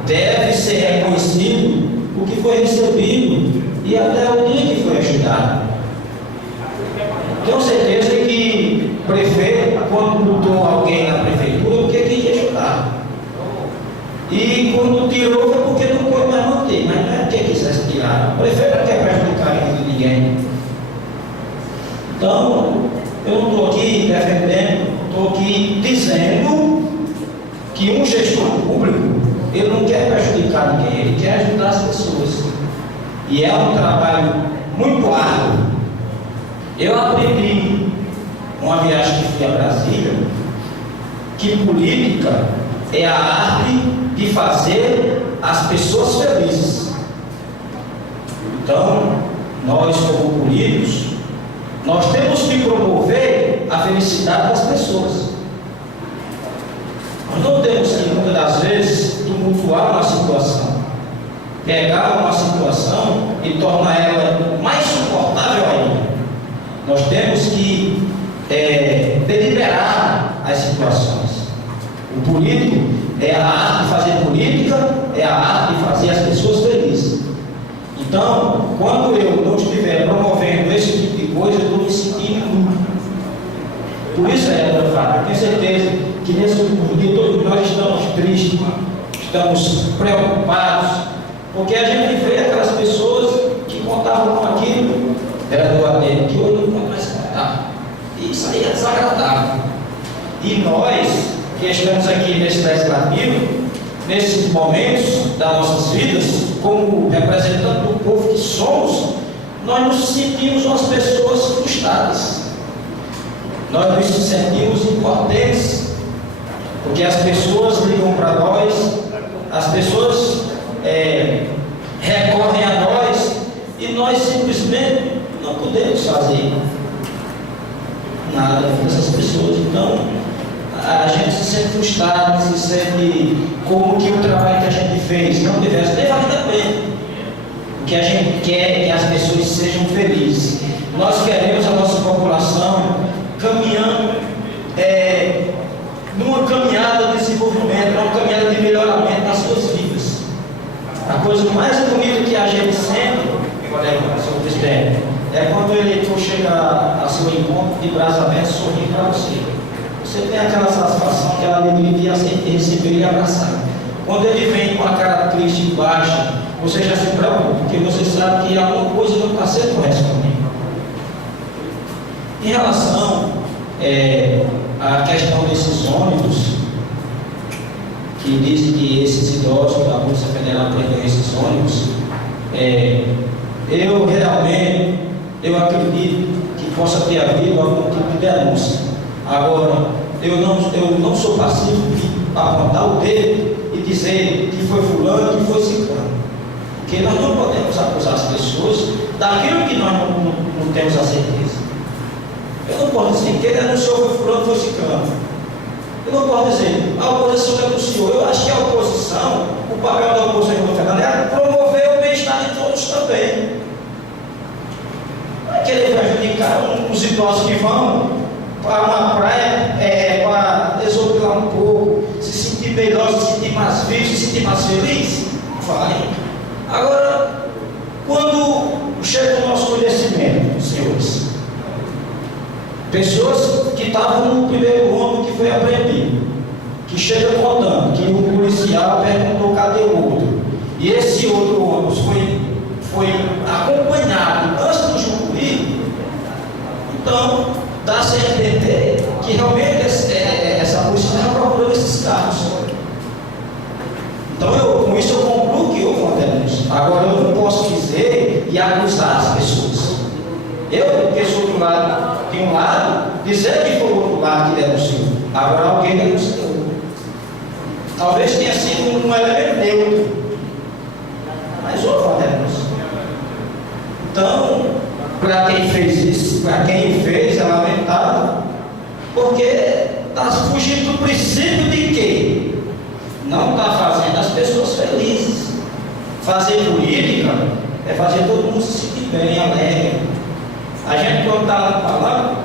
deve ser reconhecido o que foi recebido e até o dia que foi ajudado. Tenho certeza que o prefeito, quando botou alguém na prefeitura, porque queria ajudar. E quando tirou foi porque não pôde mais manter, mas não é porque quisesse tirar. O prefeito não quer prejudicar a vida de ninguém. Então, eu não estou aqui defendendo, estou aqui dizendo que um gestor público, ele não quer prejudicar ninguém, ele quer ajudar as pessoas. E é um trabalho muito árduo. Eu aprendi, uma viagem que fui a Brasília, que política é a arte de fazer as pessoas felizes. Então, nós como políticos, nós temos que promover a felicidade das pessoas. Nós não temos que, muitas das vezes, tumultuar uma situação, pegar uma situação e tornar ela mais suportável ainda. Nós temos que deliberar as situações. O político é a arte de fazer política, é a arte de fazer as pessoas felizes. Então, quando eu não estiver promovendo esse tipo de coisa, eu estou me sentindo muito. Por isso eu tenho certeza que nesse último dia todos nós estamos tristes, estamos preocupados, porque a gente vê aquelas pessoas que contavam com aquilo, era do ADN, que hoje não pode mais contar. E isso aí é desagradável. E nós, que estamos aqui nesse legislativo, nesses momentos das nossas vidas, como representantes do povo que somos, nós nos sentimos umas pessoas frustradas. Nós nos sentimos impotentes, porque as pessoas ligam para nós, as pessoas recorrem a nós, e nós simplesmente não podemos fazer nada com essas pessoas. Então, a gente se sente frustrado, se sente como que o trabalho que a gente fez não tivesse nem valido a pena. O que a gente quer é que as pessoas sejam felizes. Nós queremos a nossa população caminhando numa caminhada de desenvolvimento, numa caminhada de melhoramento nas suas vidas. A coisa mais bonita que a gente sente, senhor presidente, é quando o eleitor chega a seu encontro de braços abertos, sorrindo para você. Você tem aquela satisfação, aquela alegria de receber e abraçar. Quando ele vem com a cara triste e baixa, você já se preocupa, porque você sabe que alguma coisa não está sendo correspondida. Em relação à questão desses ônibus, que dizem que esses idosos da Polícia Federal prendem esses ônibus, eu realmente acredito que possa ter havido algum tipo de denúncia. Agora, eu não sou passivo de apontar o dedo e dizer que foi fulano, que foi ciclano. Porque nós não podemos acusar as pessoas pessoas daquilo que nós não temos a certeza. Eu não posso dizer que ele anunciou foi fulano, foi ciclano. Eu não posso dizer, a oposição é do senhor. Eu acho que a oposição, o papel da oposição em Fernando é promover o bem-estar de todos também. Não é querer prejudicar os idosos que vão para uma praia para desopilar um pouco, se sentir melhor, se sentir mais vivo, se sentir mais feliz. Vai. Agora, quando chega o nosso conhecimento, senhores, pessoas que estavam no primeiro ônibus que foi apreendido, que chega contando que o policial perguntou cadê o outro, e esse outro ônibus foi acompanhado antes do Jucuí, então dá-se a entender que realmente essa polícia está procurando esses carros. Então com isso eu concluo que houve uma denúncia. Agora eu não posso dizer e acusar as pessoas. Eu, que sou do lado, de um lado, dizer que foi o outro lado que denunciou. Agora alguém denunciou. Talvez tenha sido um elemento neutro. Mas houve uma denúncia. Então, para quem fez isso, para quem fez, é lamentável, porque está fugindo do princípio de que não está fazendo as pessoas felizes. Fazer política é fazer todo mundo se sentir bem, alegre. A gente, quando está falando,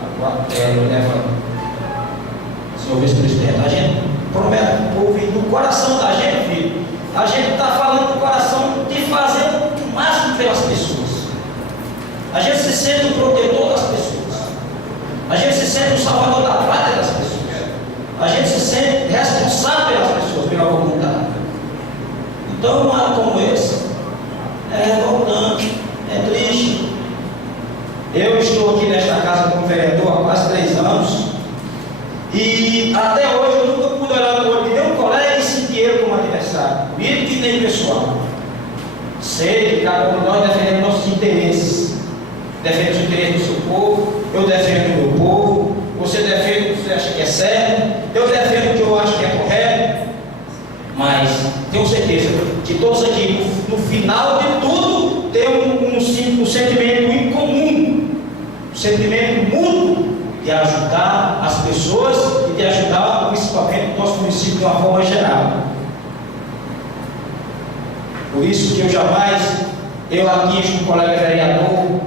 senhor vice-presidente, a gente promete para o povo e do coração da gente, filho. A gente está falando do coração de fazer o máximo pelas pessoas. A gente se sente o protetor das pessoas. A gente se sente o salvador da pátria das pessoas. A gente se sente responsável pelas pessoas, pela comunidade. Então, um ato como esse é revoltante, é triste. Eu estou aqui nesta casa como vereador há quase 3 anos e até hoje eu nunca pude olhar no olho de nenhum colega e sentir ele como adversário, mesmo que nem pessoal. Sei que cada um de nós defendemos nossos interesses. Defende os interesses do seu povo, eu defendo o meu povo, você defende o que você acha que é certo, eu defendo o que eu acho que é correto, mas tenho certeza que todos aqui, no final de tudo, tem um sentimento em comum, um sentimento mútuo de ajudar as pessoas e de ajudar principalmente o nosso município de uma forma geral. Por isso que eu atinjo um colega vereador,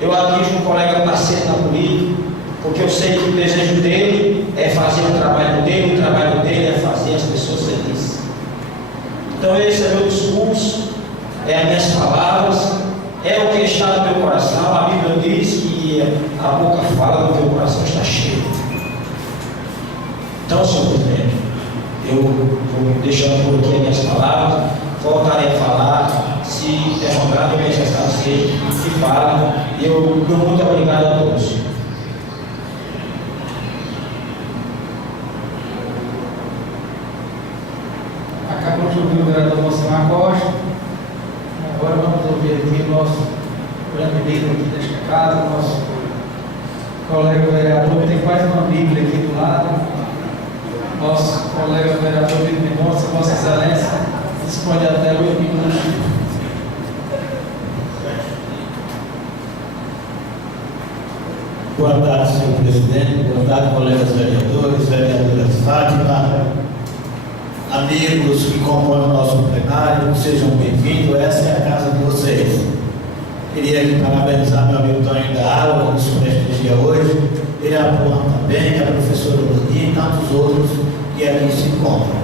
eu atinjo um colega parceiro na política, porque eu sei que o desejo dele é fazer o trabalho dele é fazer as pessoas felizes. Então esse é meu discurso, é as minhas palavras, é o que está no meu coração. A Bíblia diz que a boca fala, do meu coração está cheio. Então, senhor presidente, eu vou deixando por aqui as minhas palavras, voltarei a falar, se derrogado ou necessário seja, que fala, e eu muito obrigado a todos. Acabou de ouvir o vereador Monsenhor Costa. Agora vamos ouvir aqui o nosso grande líder aqui desta casa, o nosso colega vereador, tem quase uma Bíblia aqui do lado. Nosso colega vereador Vitor Mendonça, Vossa Excelência, dispõe até 8 minutos. Boa tarde, senhor presidente. Boa tarde, colegas vereadores, vereadoras Fátima, amigos que compõem o nosso plenário, sejam bem-vindos. Essa é a casa de vocês. Queria aqui parabenizar meu amigo Tonho da Água, que nos prestigia hoje. Ele é apoiado também, a professora Lodinha e tantos outros que aqui se encontram.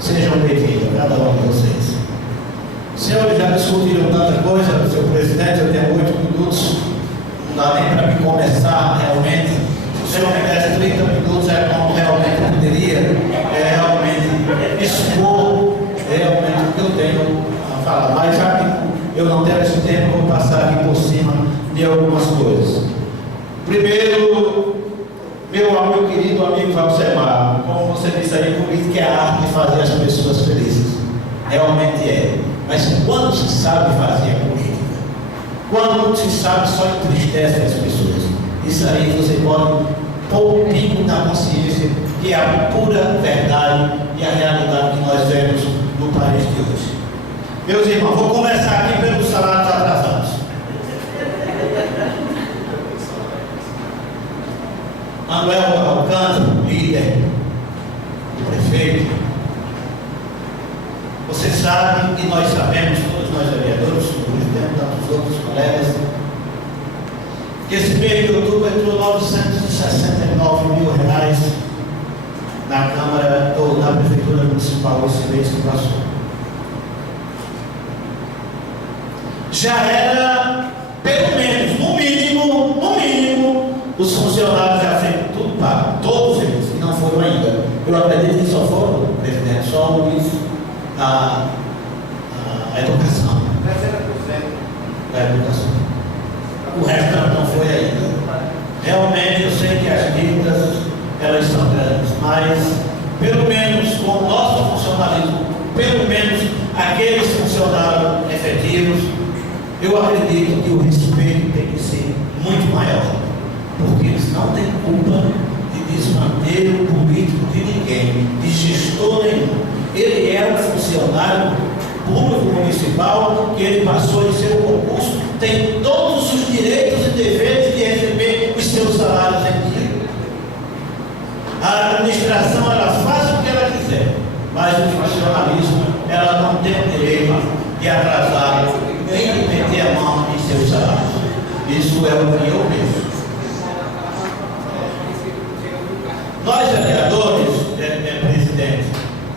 Sejam bem-vindos, cada um de vocês. Senhores, já discutiram tanta coisa, senhor presidente, eu tenho 8 minutos. Não dá nem para me começar realmente. Se o senhor me desse 30 minutos, é como realmente poderia realmente expor realmente o que eu tenho a falar. Mas já que eu não tenho esse tempo, eu vou passar aqui por cima de algumas coisas. Primeiro, meu querido amigo Valsemar, como você disse aí, política é a arte de fazer as pessoas felizes. Realmente é. Mas quando se sabe fazer a política? Quando se sabe, só entristece as pessoas. Isso aí você pode pôr um pingo na consciência, que é a pura verdade e a realidade que nós vemos no país de hoje. Meus irmãos, vou começar aqui pelos salários atrasados. que esse mês de outubro entrou R$969 mil na Câmara ou na Prefeitura Municipal esse mês que passou. Já era, pelo menos, no mínimo, os funcionários já feitos tudo pago, todos eles, que não foram ainda. Eu acredito que só foram, presidente, só a educação. A educação. O resto não foi ainda. Realmente eu sei que as dívidas elas são grandes, mas pelo menos com o nosso funcionalismo, pelo menos aqueles funcionários efetivos, eu acredito que o respeito tem que ser muito maior, porque eles não têm culpa de desmanter o político de ninguém, de gestor nenhum. Ele era um funcionário público municipal, que ele passou em seu concurso, tem todos os direitos e deveres de receber os seus salários em dia. A administração, ela faz o que ela quiser, mas o funcionalismo, ela não tem o direito de atrasar, nem de meter a mão em seus salários. Isso é o que eu penso. Nós, vereadores, presidente,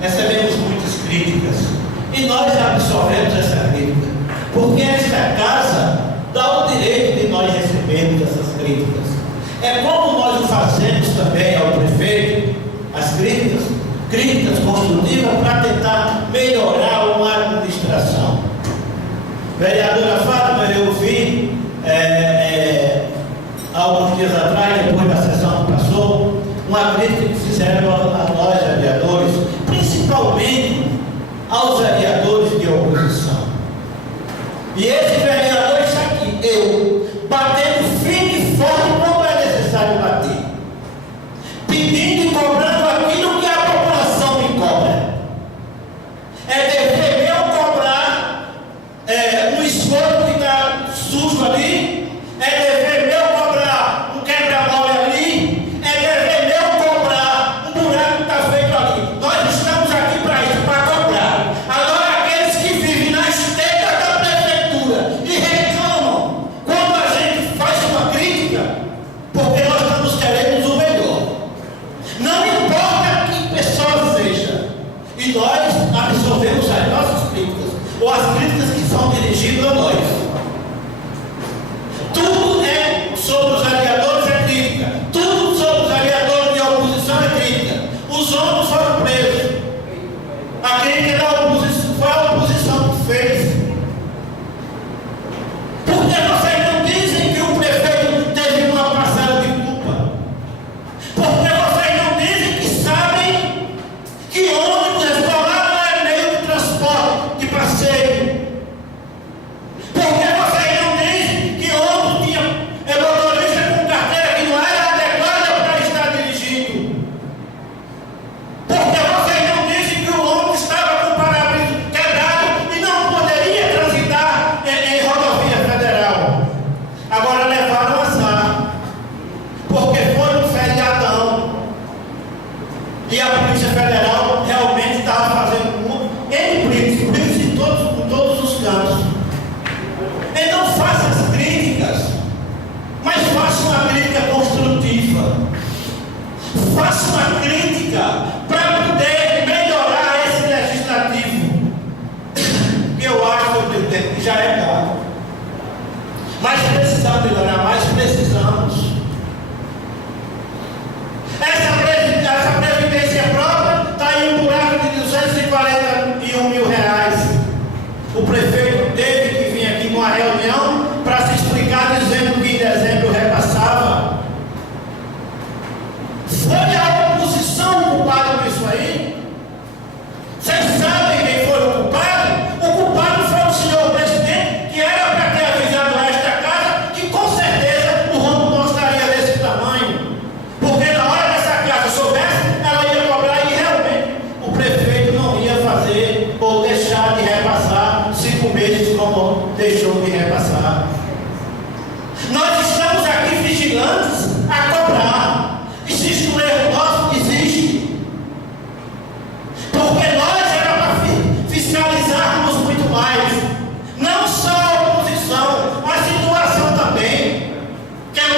recebemos muitas críticas e nós absorvemos essa crítica, porque esta casa dá o direito de nós recebermos essas críticas. É como nós o fazemos também ao prefeito, as críticas construtivas para tentar melhorar uma administração. Vereadora Fátima, eu vi alguns dias atrás, depois da sessão que passou, uma crítica que fizeram a nós, vereadores, principalmente aos vereadores de oposição. E esse vereador está aqui, eu, batendo firme e forte como é necessário bater, pedindo e cobrando aquilo que a população me cobra. É dever meu cobrar um esgoto que está sujo ali, é dever meu cobrar um quebra-mola ali, é dever meu cobrar um buraco que está feito ali. Nós estamos aqui para isso, para cobrar. Agora, aqueles que vivem na esteira da prefeitura e reclamam quando a gente faz uma crítica, porque nós estamos querendo o melhor. Não importa que pessoa seja, e nós absorvemos as nossas críticas, ou as críticas que são dirigidas a nós. Tudo sobre os vereadores é crítica, tudo sobre os vereadores de oposição é crítica. Os homens foram presos. A crítica da oposição foi a oposição que fez. Porque vocês não dizem que o prefeito teve uma parcela de culpa? Porque vocês não dizem que sabem que ônibus escolar não é meio de transporte, de passeio? Porque vocês não dizem que ônibus tinha motorista com carteira que não era adequada para estar dirigindo? Porque vocês não dizem que o ônibus estava com o para-brisa quebrado e não poderia transitar em rodovia federal? Agora levaram azar, porque foi um feriadão e a Polícia Federal realmente estava fazendo blitz em todos os cantos. Então faça as críticas, mas faça uma crítica construtiva. Faça uma crítica para poder melhorar esse legislativo, que eu acho, presidente, que já é bom. Mas precisamos melhorar, mais precisamos. Essa previdência própria está em um buraco de R$241 mil. O prefeito teve que vir aqui numa reunião para se explicar, dizendo que em dezembro repassava. Foi a oposição culpada por isso aí? Vocês sabem quem foi o culpado? O culpado foi o senhor presidente, que era para ter avisado a esta casa que com certeza o rombo não estaria desse tamanho. Porque na hora que essa casa soubesse, ela ia cobrar e realmente o prefeito não ia fazer ou deixar de repassar 5 meses como deixou de repassar. Nós estamos aqui vigilantes a cobrar. Existe um erro nosso? Existe. Porque nós era para fiscalizarmos muito mais. Não só a oposição, a situação também. Que é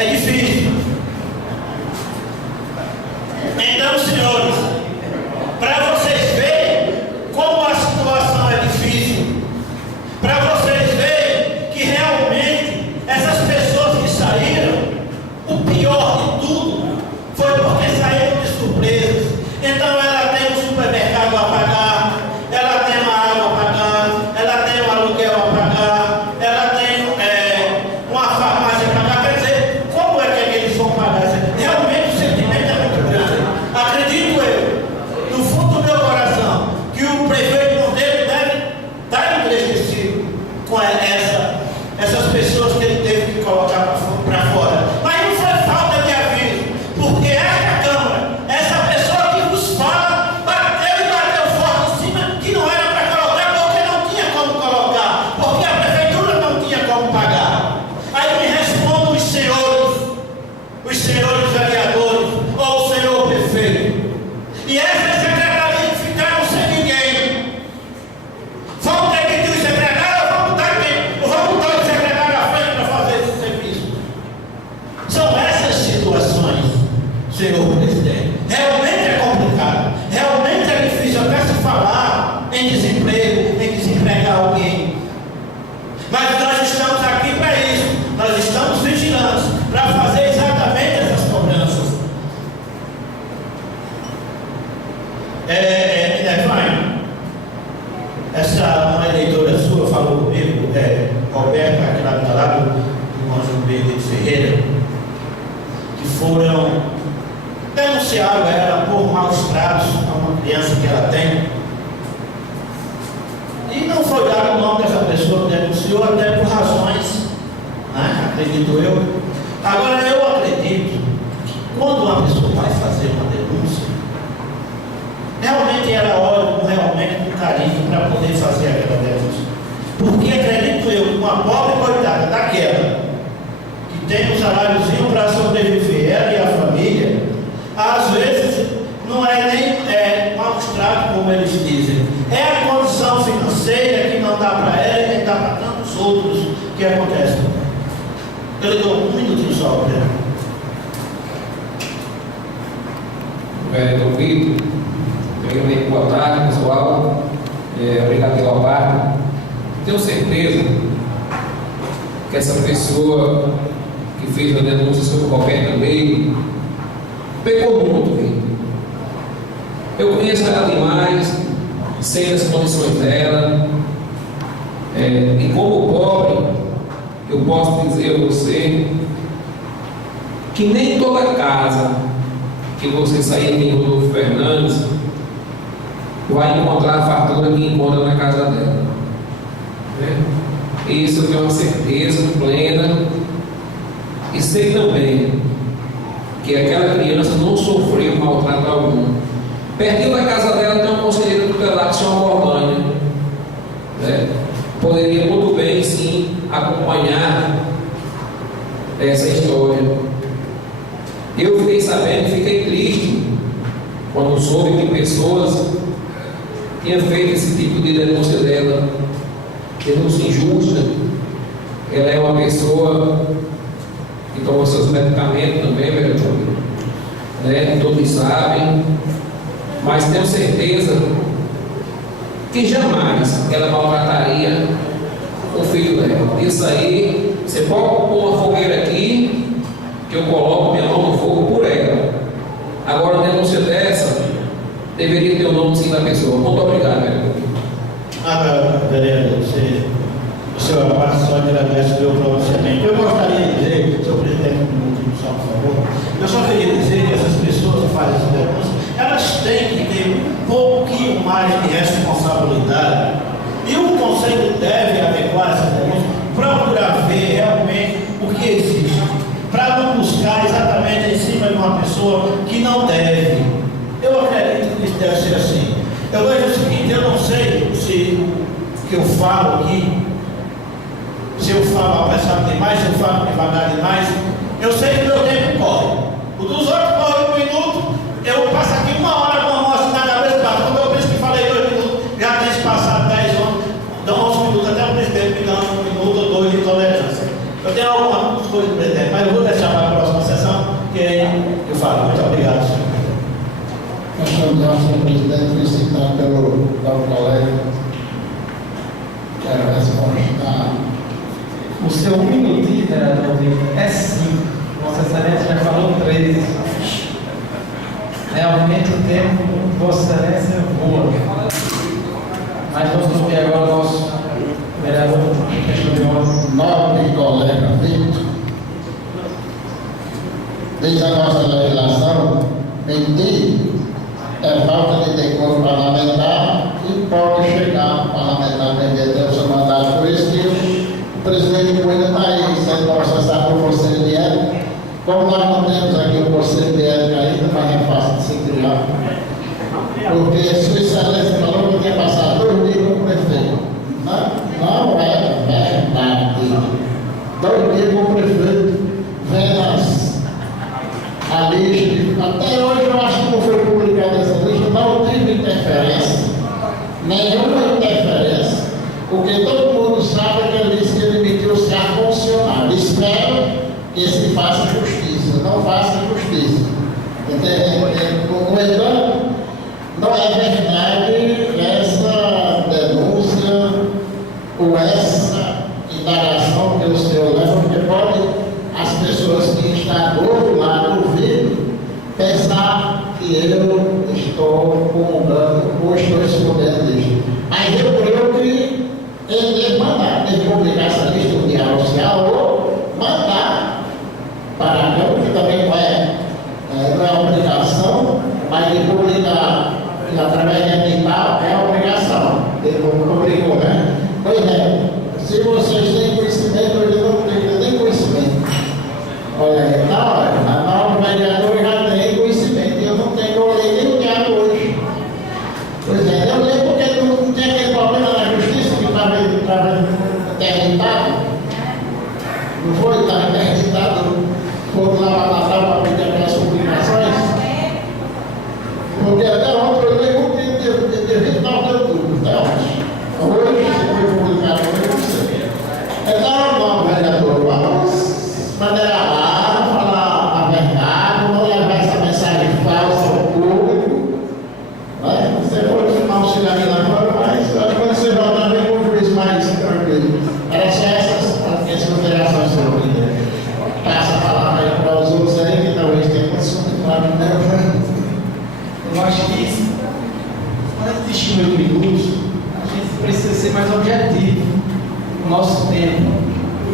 É difícil. Então, senhores, para vocês verem como a situação é difícil, para vocês verem que realmente essas pessoas que saíram, o pior de tudo foi porque saíram de surpresas. Então ela tem um supermercado a pagar, ela tem uma água a pagar, ela tem um aluguel a pagar, ela tem uma farmácia a pagar. Quer dizer, como é que eles vão pagar? Realmente o sentimento é muito grande. Acredito eu, no fundo do meu coração, que o prefeito Monteiro deve estar entristecido com essas pessoas que ele teve que colocar para fora. Mas não foi falta de aviso, porque esta Câmara, essa pessoa que vos fala, bateu e bateu forte em cima que não era para colocar, porque não tinha como colocar, porque a prefeitura não tinha como pagar. Aí me respondam os senhores vereadores, ou o senhor prefeito. E essas secretarias ficaram sem ninguém. Vamos demitir os secretários, vamos botar o secretário à frente para fazer esse serviço. São essas situações, senhor presidente. Realmente é complicado, realmente é difícil até se falar em desemprego, em desempregar alguém. Mas nós estamos aqui para isso, nós estamos vigilantes para fazer exatamente essas cobranças. Uma eleitora sua falou comigo, Roberto, aquela lá do Anjo Benedito Ferreira, que foram denunciar ela por maus tratos a uma criança que ela tem. E não foi dado o nome dessa pessoa que denunciou, até por razões, né, acredito eu. Agora, eu acredito que quando uma pessoa vai fazer uma denúncia, realmente ela olha com carinho para poder fazer aquela denúncia. Porque acredito eu, uma pobre coitada daquela, que tem um saláriozinho para sobreviver, ela e a família, às vezes não é nem maus tratos, como eles dizem. É a condição financeira que não dá para ela e nem dá para tantos outros que acontecem. Eu lhe dou um minutinho só, né? Vereador Vitor, primeiramente, boa tarde, pessoal. Obrigado pela parte. Tenho certeza que essa pessoa que fez a denúncia sobre o Roberto Meio pegou muito, Vitor. Eu conheço ela demais, sei as condições dela, e como pobre, eu posso dizer a você que nem toda casa que você sair em Rodolfo Fernandes vai encontrar a fartura que encontra na casa dela. Isso eu tenho uma certeza plena, e sei também que aquela criança não sofreu maltrato algum. Pertinho da casa dela tem uma conselheira tutelar que se chama Morgânia. Poderia muito bem, sim, acompanhar essa história. Eu fiquei sabendo, fiquei triste quando soube que pessoas tinham feito esse tipo de denúncia dela, denúncia injusta. Ela é uma pessoa que toma seus medicamentos também, vereador, todos sabem, mas tenho certeza que jamais ela maltrataria o filho dela. Isso aí, você pode pôr uma fogueira aqui, que eu coloco minha mão no fogo por ela. Agora, uma denúncia dessa deveria ter o nome sim da pessoa. Muito obrigado, vereador. Vereador, o senhor só agradece o meu pronunciamento. Eu gostaria de dizer, senhor presidente, por favor, eu só queria dizer que essas pessoas que fazem essa denúncia, elas têm que ter um pouquinho mais de responsabilidade. E o Conselho deve adequar essa denúncia, procurar ver realmente o que existe, para não buscar exatamente em cima de uma pessoa que não deve. Eu acredito que isso deve ser assim. Eu vejo o seguinte, eu não sei se o que eu falo aqui, se eu falo apressado demais, se eu falo devagar demais, eu sei que o meu tempo corre. O dos outros corre 1 minuto, eu passo aqui 1 hora com a moça na cabeça, quando eu penso que falei 2 minutos, já tem se passado 10 anos, dão 11 minutos, até o presidente me dá 1 minuto ou 2 de tolerância. Eu tenho algumas coisas, presidente, mas eu vou deixar para falo. Muito obrigado, senhor. Senhor presidente, felicitado pelo colega. Quero responder. O seu 1 minutinho, vereador Vitor, é 5. Vossa Excelência já falou 13. Realmente o tempo de Vossa Excelência voa. Mas vamos ouvir agora o nosso vereador em questão de ordem. Nobre colega Vitor, desde a nossa legislação, mentir é falta de decoro parlamentar e pode chegar o parlamentar perder o seu mandato. Por isso que o presidente Coelho está aí sendo processado por Conselho de Ética. Como nós não temos aqui o Conselho de Ética ainda, mas é fácil de se criar. Porque Sua Excelência falou que eu tinha passado 2 dias com o prefeito. Não é verdade. 2 dias com o prefeito, vendo a lista. Até hoje eu acho que não foi publicada essa lista, não tive interferência. Nenhuma interferência. Porque todo mundo sabe que ele disse que ele emitiu os cargos funcionários. Espero que se faça justiça. Não faça justiça. No entanto, não é verdade essa denúncia ou essa indagação que o senhor leva, porque pode as pessoas que estão do outro lado ouvindo pensar que eu estou comungando ou estou escondendo isso. Mas eu creio que ele deve mandar, deve publicar essa lista no Diário Oficial ou mandar para a Câmara, que também não é obrigação, mas de publicar através de edital é obrigação. Ele obrigou, né? Pois é, se vocês têm conhecimento, eu não tenho nem conhecimento. Olha, na nova vereadora já tem conhecimento, eu não tenho lei nem o diabo hoje. Pois é, eu lembro porque não tinha aquele problema na justiça que estava interditado. Não foi? Estava interditado, foram lá para Natal para pedir aquelas publicações. Porque até ontem eu lembro de 29 de outubro, até ontem. Hoje, se foi publicado, eu não sei. Então, não, vereador, vamos maneirar lá, falar a verdade, não levar essa mensagem falsa ao público. Você pode filmar o cidadão agora, mas quando você voltar, vem com o juiz mais tranquilo. Era só essas considerações sobre ele. Passa a palavra aí para os outros aí, que talvez tenham condição de falar primeiro. Eu acho que, antes de estimar 8 minutos, a gente precisa ser mais objetivo no nosso tempo.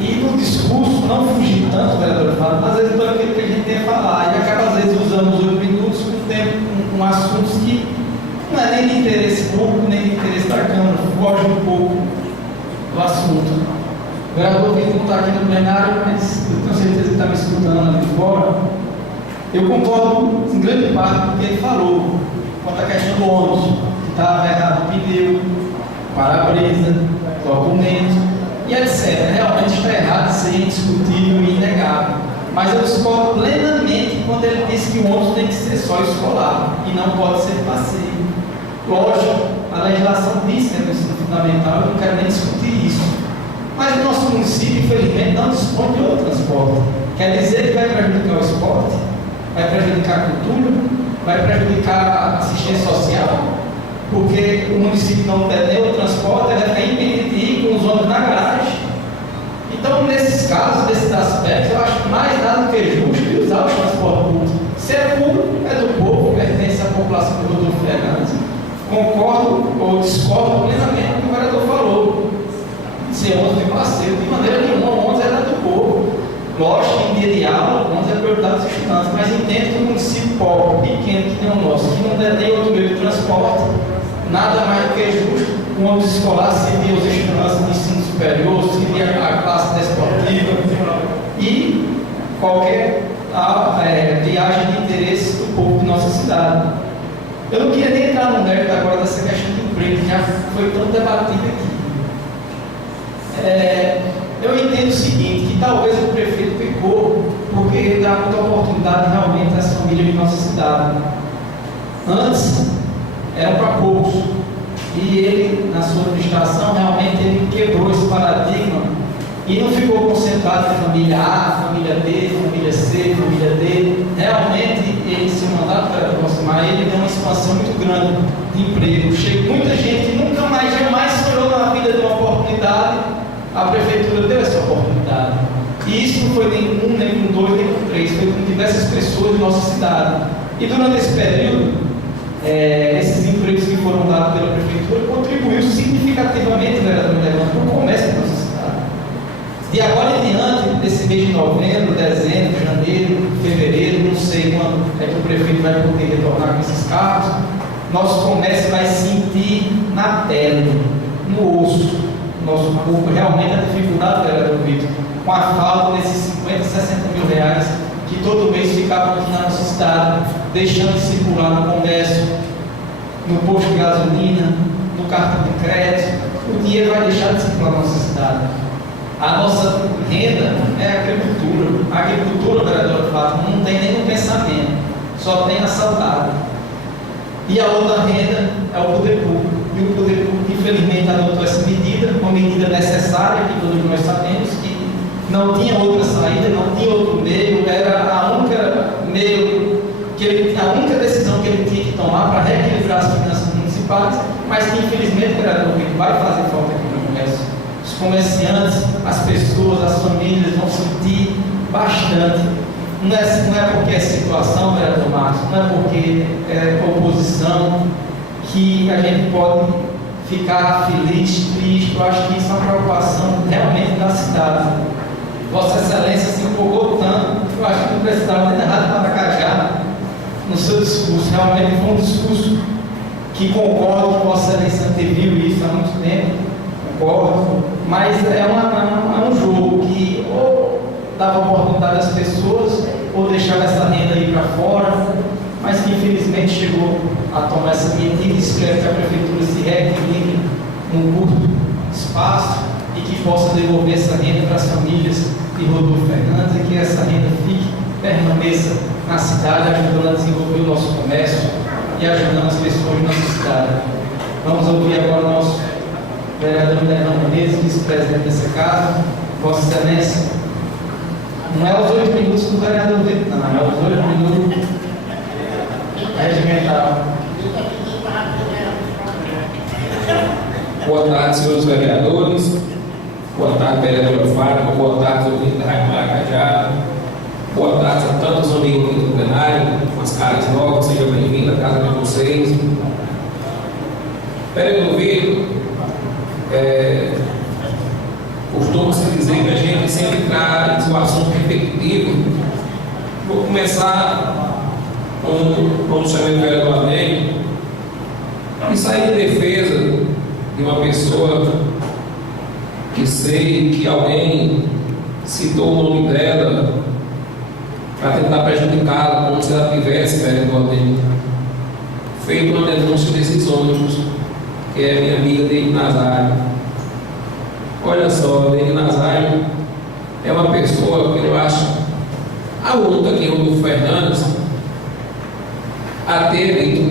E no discurso, não fugir tanto, vereador, fala, às vezes tudo aquilo que a gente tem a falar, e acaba às vezes usando os 8 minutos com assuntos que não é nem de interesse público, nem de interesse da Câmara, foge um pouco do assunto. O vereador Vitor não está aqui no plenário, mas eu tenho certeza que está me escutando ali fora. Eu concordo em grande parte com o que ele falou, quanto à questão do ônibus, que estava errado o pneu, para-brisa, documento e etc. Realmente está errado, isso é indiscutível e inegável. Mas eu discordo plenamente quando ele diz que o ônibus tem que ser só escolar e não pode ser passeio. Lógico, a legislação diz que é no ensino fundamental, eu não quero nem discutir isso. Mas o nosso município, infelizmente, não dispõe de outro transporte. Quer dizer que vai prejudicar o esporte? Vai prejudicar a cultura, vai prejudicar a assistência social, porque o município não tem nem o transporte, ele vai ficar impedido de ir com os ônibus na garagem. Então, nesses casos, nesses aspectos, eu acho mais nada do que justo usar o transporte público. Se é público, é do povo, pertence à população do Rodolfo Fernandes. Concordo ou discordo plenamente com o que o vereador falou. Se é ônibus de passeio, de maneira nenhuma, o ônibus era do povo. Lógico que em dia de aula, o ônibus é prioridade dos estudantes, mas entendo que um município pobre, pequeno, que tem o nosso, que não der nem outro meio de transporte, nada mais do que justo o ônibus escolar servir os estudantes de ensino superior, servir a classe desportiva e qualquer viagem de interesse do povo de nossa cidade. Eu não queria nem entrar no mérito agora dessa questão de emprego, que já foi tão debatida aqui. Eu entendo o seguinte, que talvez o prefeito pecou porque ele dá muita oportunidade realmente às famílias de nossa cidade. Antes, eram para poucos. E ele, na sua administração, realmente ele quebrou esse paradigma e não ficou concentrado em família A, família B, família C, família D. Realmente, mandato, vereador Rosimar, ele deu uma expansão muito grande de emprego. Chega muita gente que nunca mais, jamais sonhou na vida de uma oportunidade, a prefeitura deu essa oportunidade. E isso não foi nem com um, nem com dois, nem com três, foi com diversas pessoas de nossa cidade. E durante esse período, esses empregos que foram dados pela prefeitura contribuiu significativamente, vereador Leandro, para o comércio da nossa cidade. De agora em diante, desse mês de novembro, dezembro, janeiro, fevereiro, não sei quando é que o prefeito vai poder retornar com esses carros, nosso comércio vai sentir na pele, no osso, nosso corpo, realmente a dificuldade, vereador Vitor, com a falta desses 50, 60 mil reais que todo mês ficavam aqui na nossa cidade, deixando de circular no comércio, no posto de gasolina, no cartão de crédito. O dinheiro vai deixar de circular na nossa cidade. A nossa renda é a agricultura. A agricultura, vereador Fátima, não tem nenhum pensamento, só tem a saudade. E a outra renda é o poder público. E o poder público, infelizmente, adotou essa medida, uma medida necessária, que todos nós sabemos que não tinha outra saída, não tinha outro meio, era a única meio a única decisão que ele tinha que tomar para reequilibrar as finanças municipais, mas que infelizmente, vereador, vai fazer falta aqui no comércio. Os comerciantes, as pessoas, as famílias vão sentir bastante. Não é porque é situação, vereador Marcos, não é porque é oposição que a gente pode ficar feliz, triste. Eu acho que isso é uma preocupação realmente da cidade. Vossa Excelência se empolgou tanto, eu acho que não precisava nem da Rádio Maracajá no seu discurso. Realmente foi um discurso que concordo que Vossa Excelência anteviu isso há muito tempo, concordo, mas é um jogo que ou dava oportunidade às pessoas ou deixava essa renda aí para fora, mas que infelizmente chegou a tomar essa medida e espero que a Prefeitura se reequilibre num curto espaço e que possa devolver essa renda para as famílias de Rodolfo Fernandes e que essa renda permaneça na cidade, ajudando a desenvolver o nosso comércio e ajudando as pessoas da nossa cidade. Vamos ouvir agora o nosso vereador Leandro Menezes, vice-presidente dessa casa. Vossa Excelência, não é os 8 minutos do vereador Vitor, não, é os 8 minutos regimental. Boa tarde, senhores vereadores. Boa tarde, vereadora Fátima. Boa tarde, ouvintes da Rádio Maracajá. Boa tarde a tantos amigos aqui do plenário, com as caras novas. Sejam bem-vindos à casa de vocês. Vereador Vitor, costuma-se dizer que a gente sempre traz um assunto repetitivo. Vou começar com o pronunciamento do vereador Amém e sair em defesa de uma pessoa que sei que alguém citou o nome dela para tentar prejudicá-la, como se ela tivesse, vereador Amém, feito uma denúncia desses ônibus, que é minha amiga Deide Nazário. Olha só, Deide Nazário é uma pessoa que eu acho a única que Rodolfo Fernandes a ter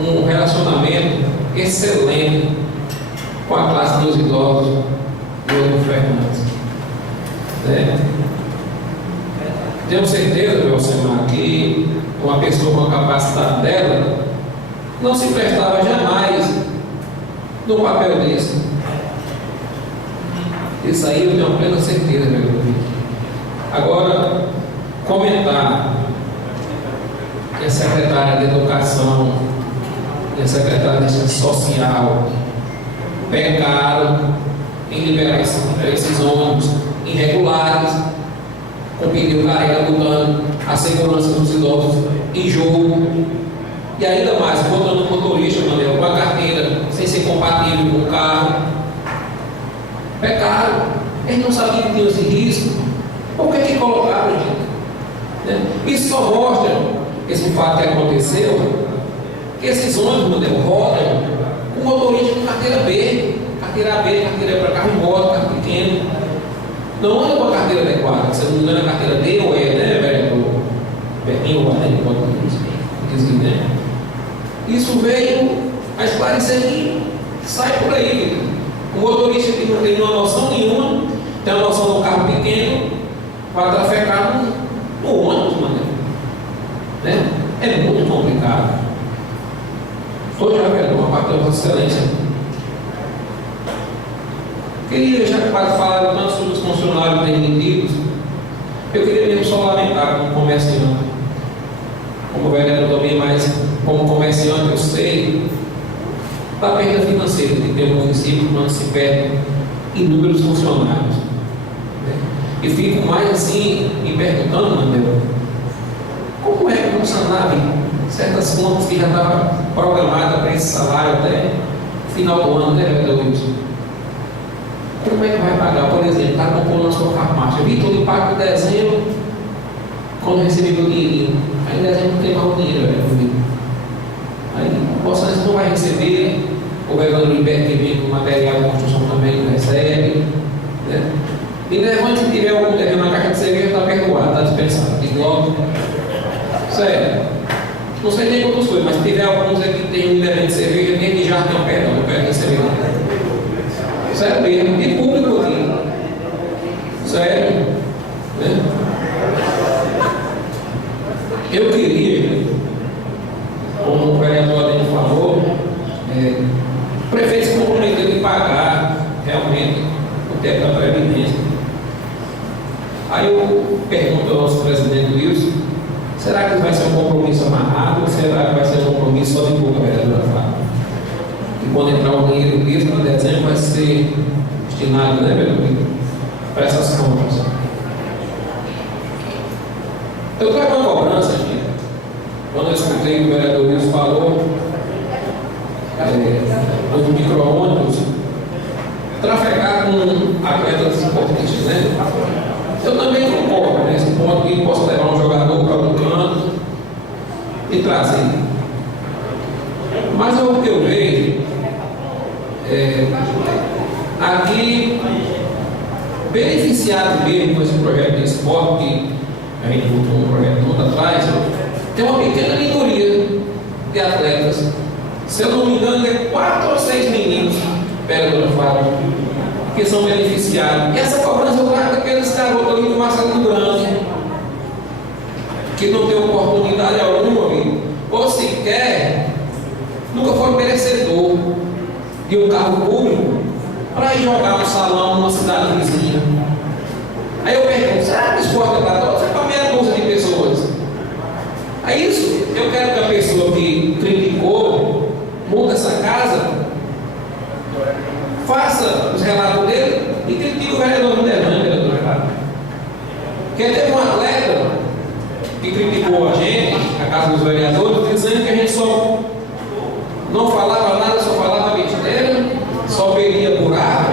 um relacionamento excelente com a classe dos idosos de Rodolfo Fernandes. Tenho certeza, meu senhor, que uma pessoa com a capacidade dela não se prestava jamais no papel desse. Isso aí eu tenho plena certeza, meu amigo. Agora, comentar que a secretária de Educação e a secretária de Assistência Social pecaram em liberar esses ônibus irregulares, com pneu careca, botando a segurança dos idosos em jogo, e ainda mais, botando o motorista, Manuel, com a carteira sem ser compatível com o carro. Pecaram, eles não sabiam que tinha esse risco. Por que colocaram, gente? Isso só mostra esse fato que aconteceu, que esses ônibus, Manuel, rodam com motorista com carteira B, carteira para carro de moto, carro pequeno. Não anda com a carteira adequada, se não me engano, a carteira D ou E, né, vereador? Bertinho ou Guarani, pode dizer, né? Isso veio a esclarecer que sai por aí. O motorista que não tem uma noção nenhuma, tem uma noção do carro pequeno, vai trafegar no ônibus, mano. Né? É muito a Vossa Excelência. Queria, já que falaram tanto sobre os funcionários demitidos, eu queria mesmo só lamentar como comerciante, como vereador também, mas como comerciante eu sei da perda financeira de ter um município quando se perde inúmeros funcionários. E fico mais assim me perguntando, Mandel, como é que não sanava certas contas que já estavam programadas para esse salário até o final do ano, né, vereador Wilson? Como é que vai pagar? Por exemplo, está compondo a sua farmácia. Vitor, ele paga em dezembro, quando recebeu o dinheirinho. Aí em dezembro não tem mais o dinheiro, vereador. Aí o Vossa Excelência não vai receber, o vereador Liberto que vem com material de construção também não recebe, né? E levante, se tiver algum terreno na caixa de cerveja, está perdoado, está dispensado. E logo, sério, não sei nem quantas coisas, mas se tiver alguns aqui que tem um evento de cerveja, nem de já tem um perdão, não perde cerveja. Sério mesmo, de público aqui. Sério, né? Eu queria, como o vereador Ademir falou, o prefeito se comprometeu de pagar realmente o teto da Previdência. Aí eu pergunto ao nosso presidente Wilson, será que vai ser um compromisso amarrado ou será que vai ser um compromisso só de boca, vereadora Fábio? E quando entrar o dinheiro mesmo, em dezembro, vai ser destinado, né, vereador, para essas compras. Eu trago uma cobrança aqui. Quando eu escutei o vereador Wilson falou do micro-ônibus, trafegar com atletas importantes, né? Eu também concordo nesse ponto que posso levar um jogador para um canto e trazer. Mas o que eu vejo aqui, beneficiado mesmo com esse projeto de esporte, que a gente botou um projeto todo atrás, tem uma pequena minoria de atletas. Se eu não me engano, é 4 ou 6 meninos, vereadora Fábio, que são beneficiados. E essa cobrança eu trago daqueles garotos ali do Marcelo Grande, que não tem oportunidade alguma, amigo, ou sequer nunca foi merecedor de um carro público para ir jogar no salão numa cidade vizinha. Aí eu pergunto, será que o esporte é para todos? É para meia dúzia de pessoas. É isso. Eu quero que a pessoa que criticou, monta essa casa, faça os relatos dele e critique o vereador Minervante, vereador Fábio. Porque teve um atleta que criticou a gente, a casa dos vereadores, dizendo que a gente só não falava nada, só falava besteira, só pedia buraco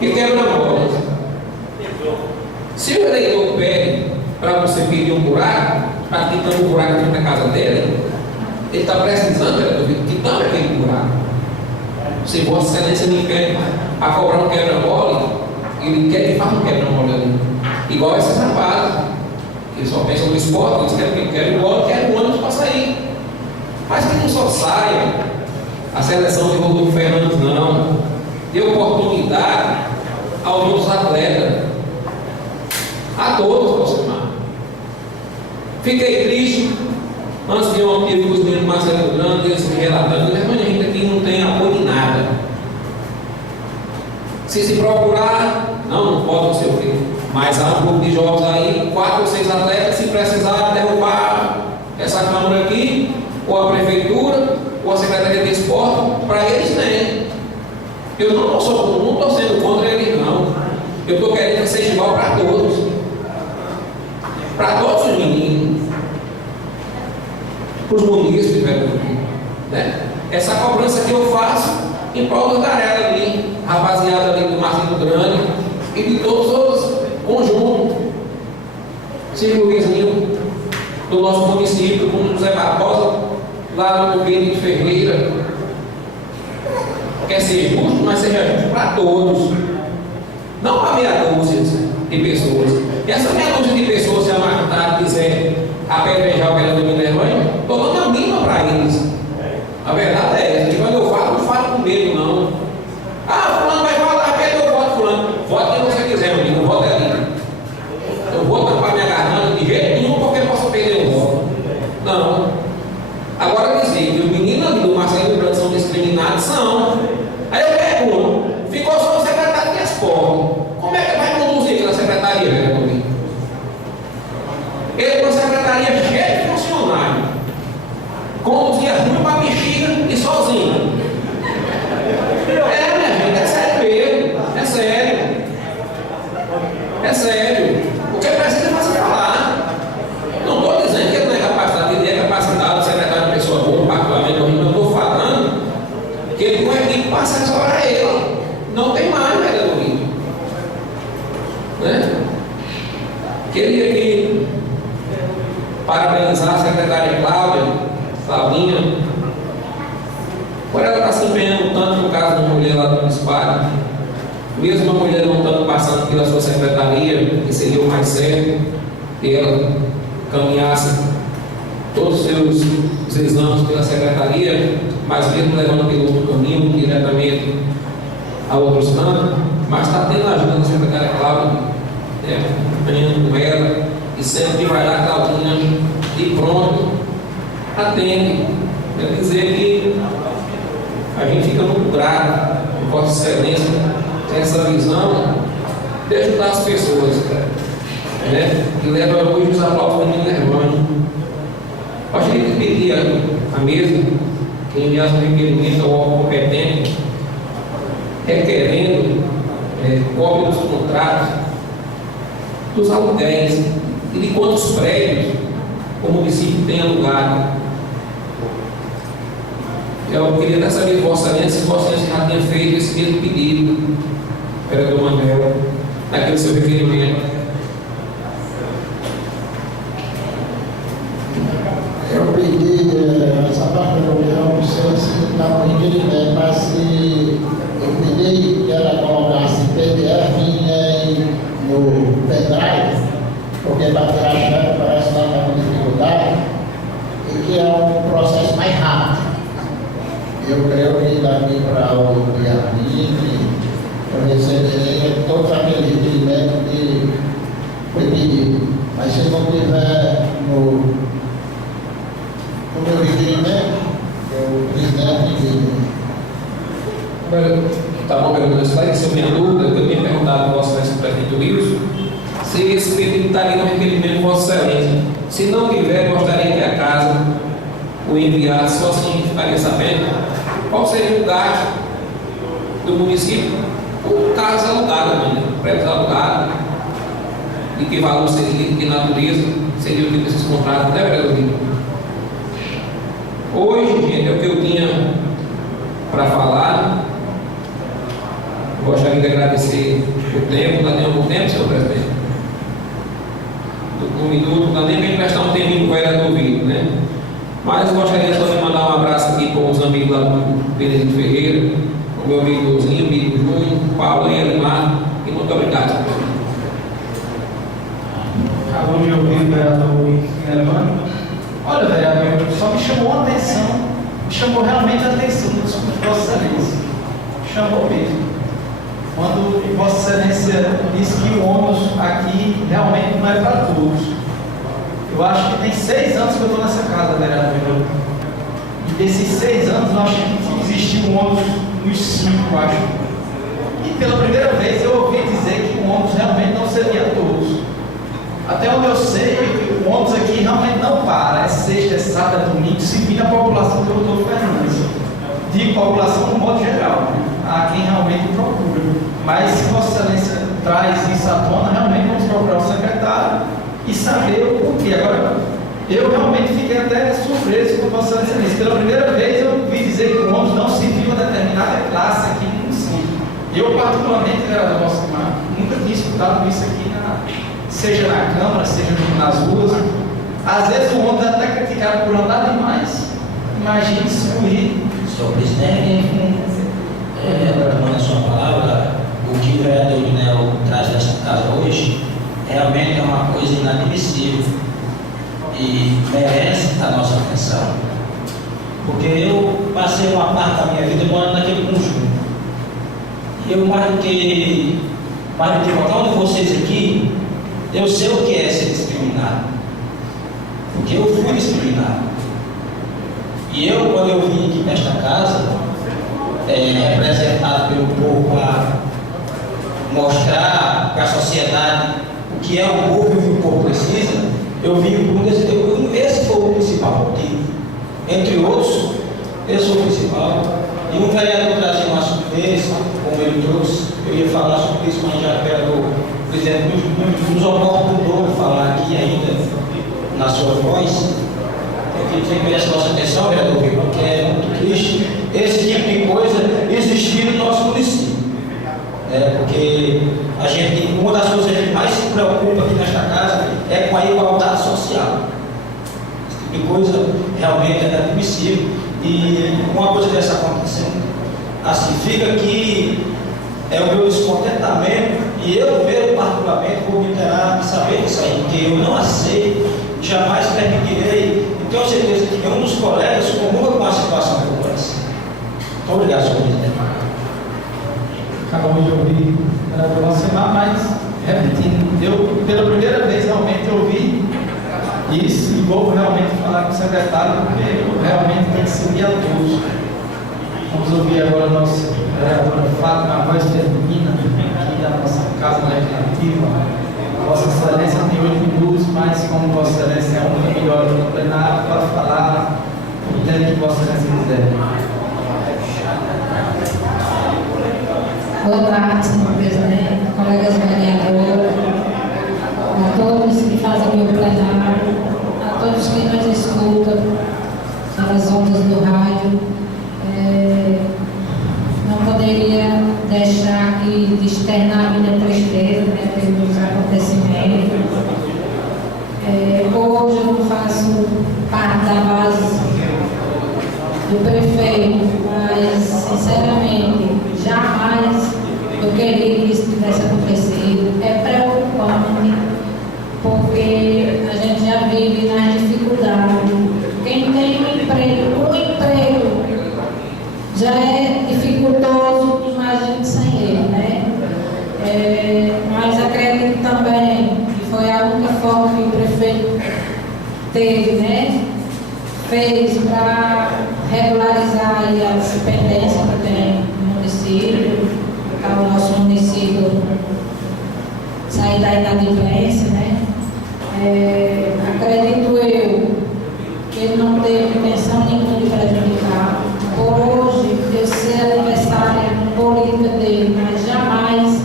e quebra-bolas. Se o eleitor pede para você pedir um buraco, está quitando um buraco dentro da casa dele, ele está precisando, vereador, quitando aquele buraco. Se Vossa Excelência me pede a cobrar um quebra-bola, ele quer que faça um quebra-bola ali. Igual esses rapazes, eles só pensam no esporte, eles querem bola, querem ônibus para sair. Mas que não só saia a seleção de Rodolfo Fernandes, não. Dê oportunidade aos outros atletas, a todos, Rosemar. Fiquei triste. Antes de ontem, tive com os meninos Marcelo Grande, eles me relatando, mas a gente aqui não tem apoio de nada. Se procurar, não pode, não sei o quê. Mas há um grupo de jogos aí, 4 ou 6 atletas, se precisar derrubar essa Câmara aqui, ou a Prefeitura, ou a Secretaria de Esporte, para eles tem. Eu não estou sendo contra eles, não. Eu estou querendo que seja igual para todos. Para todos os meninos. Para os munícipes, né? Essa cobrança que eu faço em prol da galera ali, rapaziada ali do Marcelo Grande e de todos os outros conjuntos, Silvio Luizinho, do nosso município, como José Barbosa, lá no Pedro de Ferreira. Quer ser justo, mas seja justo para todos, não para meia dúzia de pessoas. E essa meia dúzia de pessoas, se a Marta quiser apedrejar o vereador Minervante, estou dando a mínima para eles. A verdade é essa, que quando eu falo, não falo com medo, não. Ah, fulano vai falar, pede eu voto, fulano. Vote quem você quiser, meu amigo, vote ali. Eu vou tampar minha garganta de jeito nenhum, porque eu posso perder o voto. Não. Agora dizer que os meninos ali do Marcelo Grande são desse discriminados? São. Aí eu pergunto, ficou só o secretário de esporte. Como é que vai conduzir aquela secretaria, vereador? Ele tem uma secretaria cheia de funcionários. Conduzia ruim para bexiga e sozinho. Minha gente, é sério mesmo. É sério. É sério. O que precisa é fazer falar. Não estou dizendo que ele não é capacidade, ele é capacidade do secretário de pessoa boa, particularmente, eu não estou falando que ele não é equipe para assessorar ele. Não tem mais, vereador Vitor. Né? Queria aqui parabenizar a secretária Claudinha, por ela estar se empenhando tanto no caso de uma mulher lá do municipal, mesmo uma mulher não estando passando pela sua secretaria, que seria o mais certo, que ela caminhasse todos os seus exames pela secretaria, mas mesmo levando pelo outro caminho, diretamente a outros campos, mas está tendo a ajuda da secretária Cláudia, caminhando com ela, e sempre que vai lá, Claudinha, e pronto, atende. Quer dizer que a gente fica muito grato, por Vossa Excelência, ter essa visão de ajudar as pessoas, né? E leva hoje os aplausos da minha irmã. Gostaria de pedir à mesa que enviasse um requerimento ao órgão competente, requerendo cópia dos contratos, dos aluguéis e de quantos prédios o município tem alugado. Eu queria até saber de Vossa Excelência se Vossa Excelência já tinha feito esse mesmo pedido, vereador Manuel, naquele seu requerimento. Eu pedi essa parte da reunião, não sei se está no requerimento, mas se eu pedi que ela colocasse PDF no pendrive, porque para tirar a chave parece que ela está com dificuldade, e que é um processo mais rápido. Eu creio que daqui para o dia 20, eu receberei todos aqueles requerimentos que foi pedido. Mas se não tiver no meu requerimento, o presidente Tá bom, vereador, esclareceu minha dúvida, que eu tinha perguntado ao Vossa Excelência prefeito Wilson, se esse pedido estaria no requerimento de Vossa Excelência. Se não tiver, gostaria que a casa o enviasse, só assim ficaria sabendo qual seria o gasto do município por casa alugada, prédios alugados, de que valor seria, de que natureza seria o tipo desses contratos, né, vereador? Hoje, gente, é o que eu tinha para falar. Gostaria de agradecer o tempo, não dá nenhum tempo, senhor presidente. Um minuto, não dá nem para emprestar um tempinho para o vereador Vitor, né? Mas eu gostaria só de mandar um abraço aqui com os amigos lá do Benedito Ferreira, o meu amigo Zinho, amigo Júnior, Paulo e Elimar, e muito obrigado. Acabou de ouvir o vereador Elimar. Olha, vereador, só me chamou a atenção, me chamou realmente a atenção do discurso de Vossa Excelência. Chamou mesmo. Quando Vossa Excelência disse que o ônibus aqui realmente não é para todos. Eu acho que tem 6 anos que eu estou nessa casa, vereador. E desses 6 anos, nós existiu um ônibus nos 5, acho. E pela primeira vez eu ouvi dizer que o ônibus realmente não seria a todos. Até onde eu sei, o ônibus aqui realmente não para. É sexta, é sábado, é domingo, seguindo a população do Dr. Fernandes. Digo população no modo geral, a quem realmente procura. Mas se Vossa Excelência traz isso à tona, realmente vamos procurar o secretário e saber o porquê. Agora, eu realmente fiquei até surpreso com Vossa Excelência. Pela primeira vez eu vi dizer que o ônibus não serviu a determinada classe aqui no município. Eu, particularmente, vereador Valcimar, nunca tinha escutado isso aqui, seja na Câmara, seja nas ruas. Às vezes o ônibus é até criticado por andar demais. Imagine excluir. Senhor presidente, tomando a sua palavra, o que o vereador Nel traz nesta casa hoje realmente é uma coisa inadmissível e merece a nossa atenção. Porque eu passei uma parte da minha vida morando naquele conjunto. E eu, mais do que qualquer um de vocês aqui, eu sei o que é ser discriminado. Porque eu fui discriminado. E eu, quando eu vim aqui nesta casa, representado pelo povo para mostrar para a sociedade o que é o povo e o que o povo precisa, eu vi por esse foi o principal motivo. Entre outros, esse foi o principal. E um vereador trazia um assunto desse, como ele trouxe, eu ia falar sobre isso, mas já o vereador, o presidente nos oportunou falar aqui ainda na sua voz. Eu queria que tivesse nossa atenção, vereador, porque é muito triste esse tipo de coisa existir no nosso município. Porque uma das coisas que a gente mais se preocupa aqui nesta casa é com a igualdade social. Esse tipo de coisa realmente é inadmissível. E uma coisa dessa acontecendo, assim, fica aqui o meu descontentamento, e eu mesmo particularmente vou me interar de saber disso aí, porque eu não aceito, jamais permitirei, e tenho certeza que nenhum dos colegas comunga com a situação como essa. Muito obrigado, senhor presidente. Acabamos de ouvir você, mas repetindo, eu pela primeira vez realmente ouvi isso e vou realmente falar com o secretário, porque realmente tem que seguir a todos. Vamos ouvir agora a nossa vereadora Fátima, a voz feminina aqui da nossa Casa Legislativa. Vossa Excelência tem 8 minutos, mas como Vossa Excelência é a única melhor no plenário, para falar o tempo que Vossa Excelência quiser. Boa tarde, senhor presidente, colegas vereadores, a todos que fazem meu plenário, a todos que nos escutam pelas ondas do rádio. Não poderia deixar aqui de externar a minha tristeza pelos acontecimentos. Hoje eu não faço parte da base do prefeito, mas sinceramente jamais eu queria que isso tivesse acontecido. É preocupante, porque a gente já vive nas dificuldades. Quem tem um emprego já é dificultoso, imagine sem ele, né? Mas acredito também que foi a única forma que o prefeito teve, né? Fez para regularizar aí as pendências que tem no município, para o nosso município sair da inadimplência, né? Acredito eu que ele não teve intenção nenhuma de prejudicar. Por hoje, eu sei a aniversário política dele, mas jamais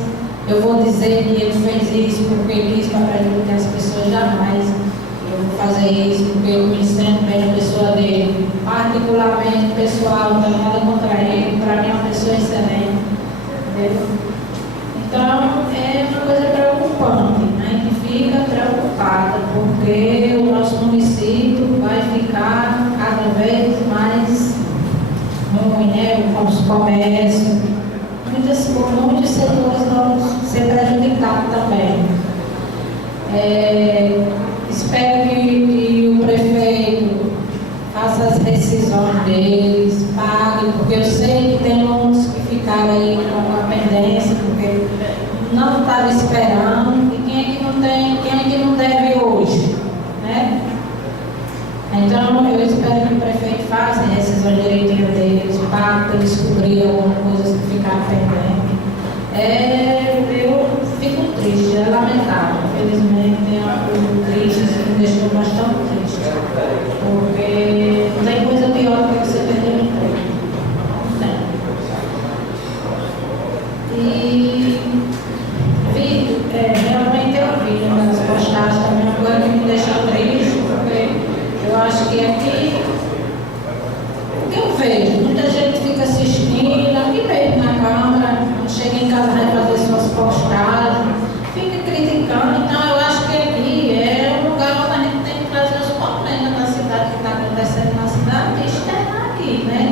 eu vou dizer que ele fez isso porque ele quis para prejudicar as pessoas, jamais. Eu vou fazer isso porque eu conhecendo bem a pessoa dele, particularmente pessoal, não tenho nada contra ele, para mim é uma pessoa excelente, entendeu? Então, é uma coisa preocupante, né? A gente fica preocupada, porque o nosso município vai ficar cada vez mais ruim, né? Com os comércios, muitos setores vão ser prejudicados também. Espero que o prefeito faça as decisões deles, pague, porque eu sei que tem muitos que ficaram aí com a pendência, porque não estava esperando, e quem é que não deve hoje, né? Então eu espero que o prefeito faça a decisão direitinha deles, pague para eles cobrir alguma coisa que ficar pendente. Eu fico triste, é lamentável. Infelizmente é uma coisa triste, isso me deixou bastante triste. Porque não tem coisa pior do que você perder um emprego. Não tem. E realmente eu vi nas postagens também uma coisa que me deixa triste, porque eu acho que aqui, o que eu vejo, muita gente fica assistindo, aqui mesmo na Câmara, chega em casa vai fazer suas postagens, fica criticando. Então eu acho que aqui é um lugar onde a gente tem que trazer os problemas da cidade, que está acontecendo na cidade, e externar aqui, né?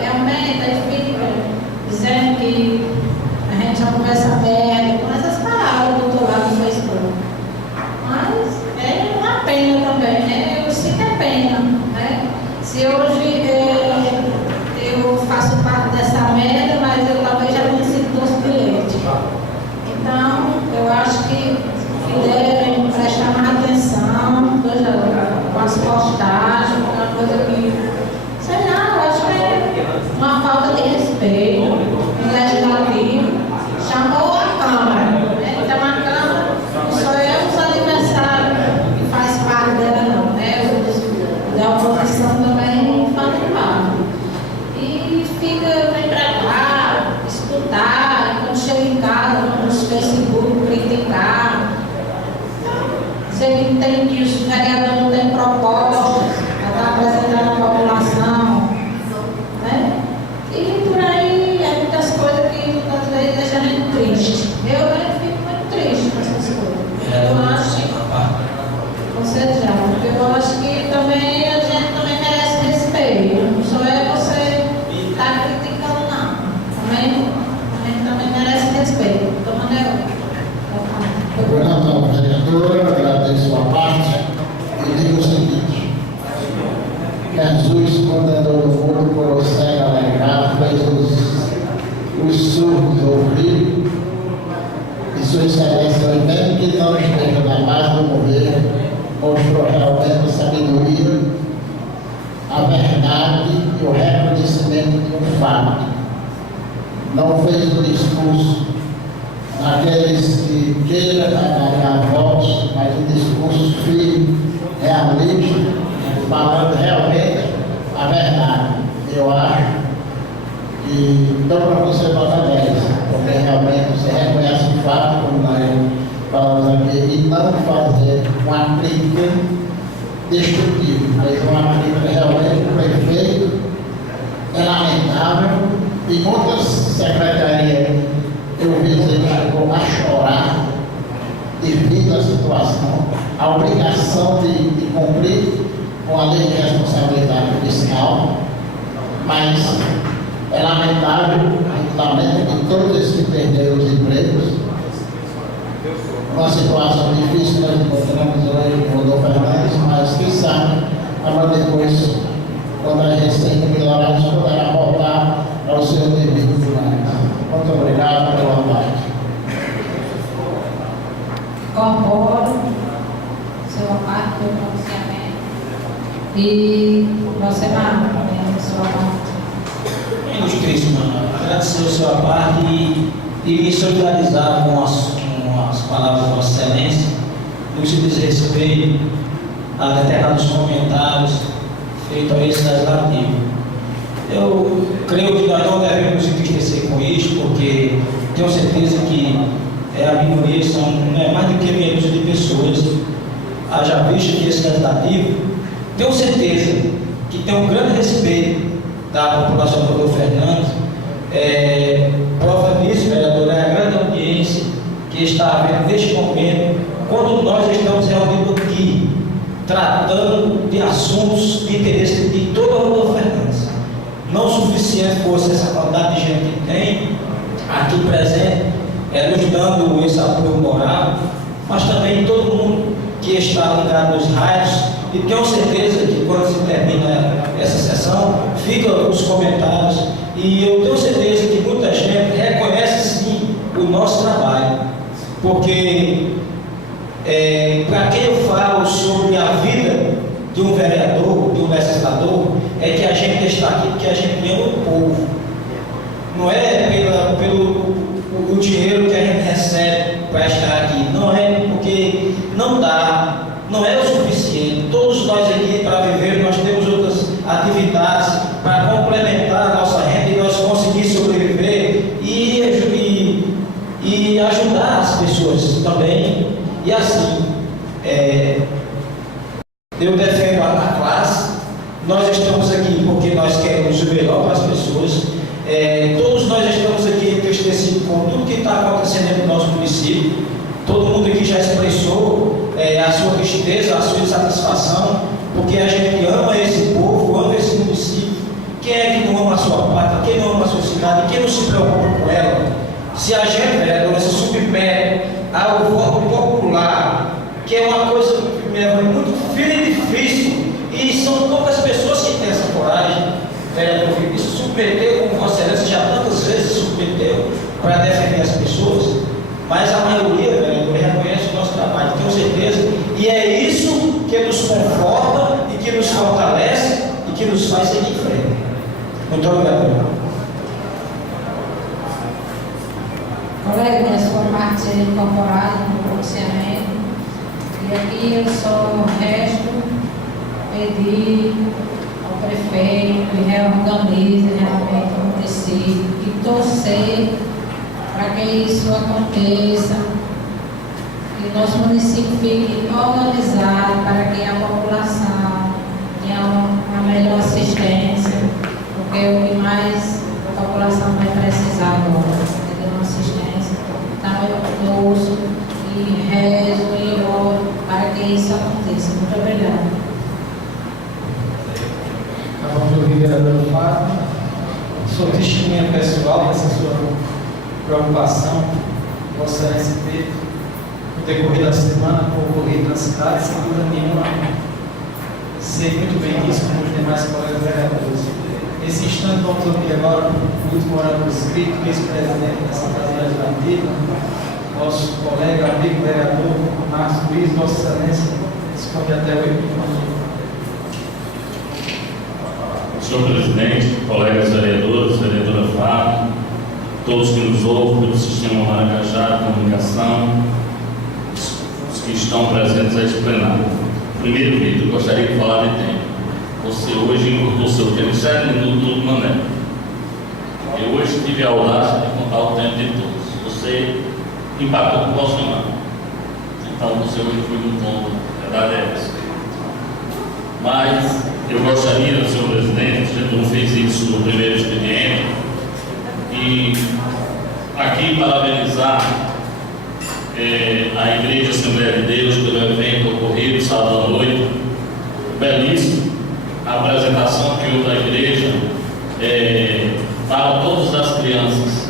Realmente aí fica dizendo que a gente já conversa aberta, com essas palavras do outro lado do Facebook. Mas é uma pena também, né? Eu sinto a pena, né? Se hoje eu faço parte dessa merda, mas eu talvez já tenha sido doce de leite. Então, eu acho que devem prestar mais atenção com as postagens, uma coisa que, sei lá, eu acho que é uma falta de respeito. respeito, o legislativo chamou a Câmara. Então a Câmara não sou eu os adversários que faz parte dela não, né? Da oposição também fazem parte. E vem pra cá, escutar, e quando chega em casa, nos Facebook, criticar. Você entende que os vereadores não têm propostas para estar apresentando à população, né? E por aí é muitas coisas que muitas vezes deixam a gente triste. Eu fico muito triste com essas coisas. Eu acho que, com certeza, eu acho que também a gente também merece respeito. Não só é você estar criticando, não. Também, a gente também merece respeito. Então, Governador, vereadora, agradeço a parte e digo o seguinte: Jesus, quando andou no mundo, por o cego alegrado, fez os surdos ouvir, e Sua Excelência, mesmo que não esteja na base do governo, mostrou realmente sabedoria, a verdade e o reconhecimento de um fato. Não fez um discurso aqueles que queiram ganhar votos, mas um discurso firme, realista, falando realmente a verdade. Eu acho que dou para você nota 10, porque realmente você reconhece o fato, como nós falamos aqui, e não fazer uma crítica destrutiva, mas uma crítica realmente perfeita, é lamentável, e muitas secretarias eu vi que chegou a chorar devido à situação, a obrigação de cumprir com a lei de responsabilidade fiscal, mas é lamentável, a gente lamenta que todos esses que perderam os empregos, uma situação difícil nós encontramos hoje com o Rodolfo Fernandes, mas quem sabe, agora depois, quando a receita melhorar, a gente poderá voltar ao seu devido lugar. Muito obrigado pela parte. Concordo, seu parte do pronunciamento. E você, Marco, também a sua parte. Ilustríssima, agradecer a sua parte e me solidarizar com as palavras de Vossa Excelência, no que se diz respeito a determinados comentários feitos a esse legislativo. Eu creio que nós não devemos nos entristecer com isso, porque tenho certeza que a minoria não é mais do que meia dúzia de pessoas. Haja visto que esse legislativo, tenho certeza que tem um grande respeito da população do Rodolfo Fernandes. Prova disso, vereador, é a grande audiência que está havendo neste momento, quando nós estamos reunidos aqui, tratando de assuntos de interesse de todo o Rodolfo Fernandes. Não o suficiente fosse essa quantidade de gente que tem aqui presente, nos dando esse apoio moral, mas também todo mundo que está ligado nos rádios, e tenho certeza que quando se termina essa sessão, ficam os comentários, e eu tenho certeza que muita gente reconhece sim o nosso trabalho, porque para quem eu falo sobre a vida de um vereador, de um legislador, é que a gente está aqui porque a gente ama o povo. Não é pelo o dinheiro que a gente recebe para estar aqui. Não é porque não dá, não é o suficiente. Todos nós aqui, para viver, nós temos outras atividades para complementar a nossa renda e nós conseguir sobreviver e ajudar as pessoas também. E assim, eu defendo a classe. Nós estamos aqui porque nós queremos o melhor para as pessoas. Todos nós estamos aqui entristecidos com tudo que está acontecendo no nosso município. Todo mundo aqui já expressou a sua tristeza, a sua insatisfação, porque a gente ama esse povo, ama esse município. Quem é que não ama a sua pátria? Quem não ama a sua cidade? Quem não se preocupa com ela? Se a gente, vereadora, se submete ao voto popular, que é uma coisa muito difícil, e são poucas pessoas que têm essa coragem, vereador Felipe, se submeteu, como Vossa Excelência já tantas vezes se submeteu para defender as pessoas, mas a maioria, vereador, reconhece o nosso trabalho, tenho certeza, e é isso que nos conforta e que nos fortalece e que nos faz seguir em frente. Muito obrigado. alegre a sua parte ser incorporada no pronunciamento. E aqui eu só resto pedir ao prefeito que reorganize realmente o município, que torcer para que isso aconteça, que o nosso município fique organizado para que a população tenha uma melhor assistência, porque é o que mais a população vai precisar agora, de uma assistência. Então eu ouço e rezo e oro para que isso aconteça. Muito obrigada. Acabamos de ouvir a vereadora Fátima. Sua testemunha pessoal dessa sua preocupação, Vossa Excelência teve no decorrer da semana, ocorrido na cidade, sem dúvida nenhuma. Sei muito bem disso, como os demais colegas vereadores. Nesse instante, vamos ouvir agora o último orador escrito, vice-presidente da Assembleia Legislativa, nosso colega, amigo vereador Marcos Luiz. Vossa Excelência, responde até 8 minutos. Senhor presidente, colegas vereadores, vereadora Fábio, todos que nos ouvem pelo Sistema Maracajá de Comunicação, os que estão presentes a este plenário. Primeiro, Vitor, gostaria de falar de tempo. Você hoje encurtou seu tempo 7 minutos no Mané. Eu hoje tive a audácia de contar o tempo de todos. Você empatou com o Bolsonaro. Então você hoje foi no ponto, a verdade é essa. Mas eu gostaria, senhor presidente, a gente não fez isso no primeiro expediente, e aqui parabenizar a Igreja Assembleia de Deus pelo evento ocorrido sábado à noite, belíssimo, a apresentação que houve da igreja para todas as crianças,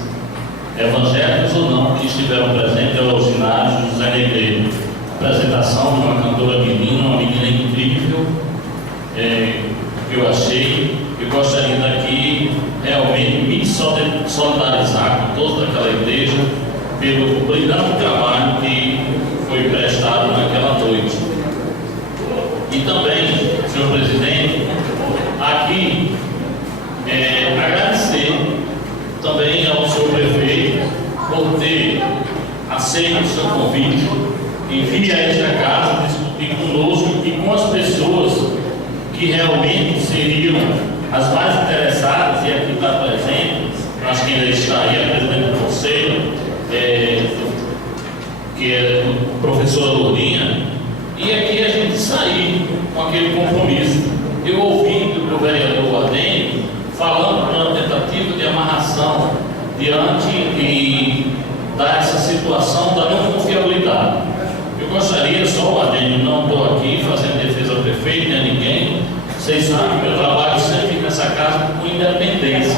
evangélicas ou não, que estiveram presentes ao ginásio José Negreiro. Apresentação de uma cantora menina, uma menina incrível, que eu achei. Eu gostaria daqui realmente me solidarizar com toda aquela igreja pelo brilhante trabalho que foi prestado naquela noite. E também, senhor presidente, aqui agradecer também ao senhor prefeito por ter aceito o seu convite em vir a esta casa discutir conosco e com as pessoas que realmente seriam as mais interessadas, e aqui está presente, acho que ainda está aí a presidente do conselho, que é a professora Lourinha, e aqui a gente sair com aquele compromisso. Eu ouvi do vereador Adênio falando de uma tentativa de amarração diante dessa situação da não confiabilidade. Eu gostaria, só o Adênio, não estou aqui fazendo defesa ao prefeito nem a ninguém. Vocês sabem que meu trabalho sempre nessa casa com independência,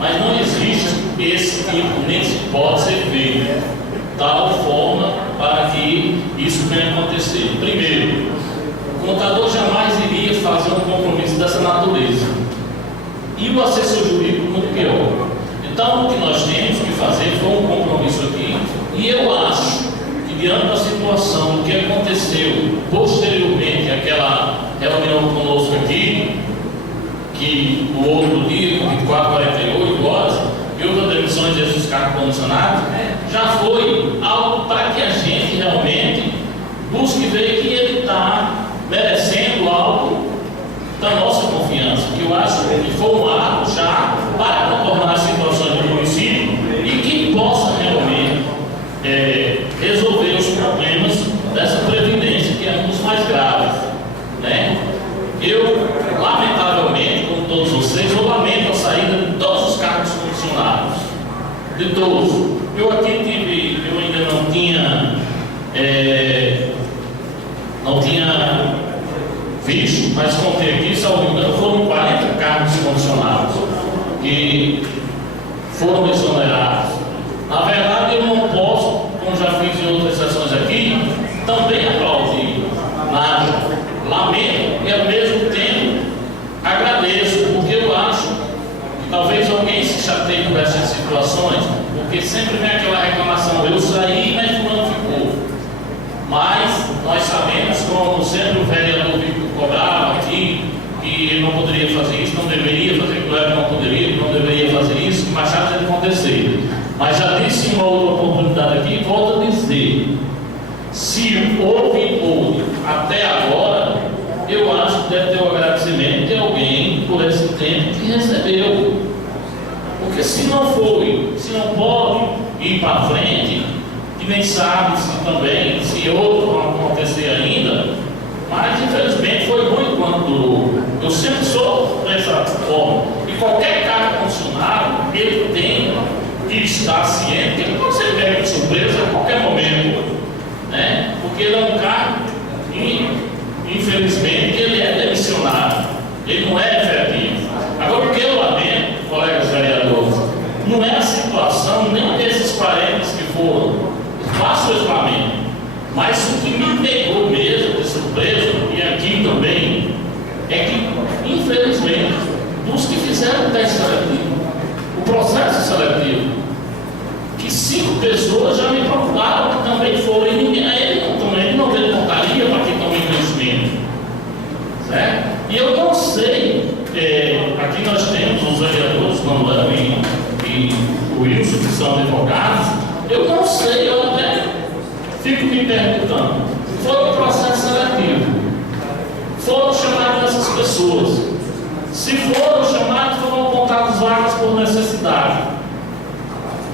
mas não existe esse tipo, nem se pode ser feito tal forma para que isso venha acontecer. Primeiro, o contador jamais iria fazer um compromisso dessa natureza, e o assessor jurídico muito pior. Então, o que nós temos que fazer foi um compromisso aqui, e eu acho que diante da situação do que aconteceu posteriormente àquela reunião conosco aqui, que o outro dia, 24, 48 horas, e outras demissões desses cargos comissionados, já foi algo para que a gente realmente busque ver que ele está merecendo algo da nossa confiança, que eu acho que foi um ato já para contornar as situações do município e que possa realmente resolver os problemas dessa previdência, que é um dos mais graves, né? Eu, lamentavelmente, como todos vocês, eu lamento a saída de todos os cargos funcionários, de todos. Eu aqui eu ainda não tinha visto, mas contei aqui, salvo engano, foram 40 cargos funcionários que foram exonerados. Na verdade, eu não posso, como já fiz em outras sessões aqui, também aplaudir nada. Lamento e ao mesmo tempo agradeço, porque eu acho que talvez alguém se chateie com essas situações, porque sempre vem aquela reclamação, eu saí, mas fulano ficou. Mas nós sabemos, como sempre o vereador cobrava aqui, que ele não poderia fazer isso, não deveria fazer, que não poderia, não deveria fazer isso, mas já deve acontecer. Mas já disse em uma outra oportunidade ter o agradecimento de alguém por esse tempo que recebeu. Porque se não foi, se não pode ir para frente, e nem sabe se também, se outro vai acontecer ainda, mas infelizmente foi muito quanto durou. Eu sempre sou dessa forma. E qualquer cargo funcionário, ele tem que estar ciente, que ele pode ser pego de surpresa a qualquer momento, né? Porque ele é um cargo, infelizmente, ele é demissionário, ele não é efetivo. Agora, o que eu lamento, colegas vereadores, não é a situação nem desses 40 que foram, faço esse lamento, mas o que me pegou mesmo de surpresa, e aqui também, é que, infelizmente, os que fizeram o teste seletivo, o processo seletivo, que 5 pessoas já me procuraram que também foram, e ninguém, ele não teve portaria para que tome conhecimento, certo? E eu não sei, aqui nós temos os vereadores, Manuel e o Wilson, que são advogados, eu não sei, eu até fico me perguntando, foi um processo seletivo, foram chamadas essas pessoas, se foram chamadas, foram apontadas vagas por necessidade.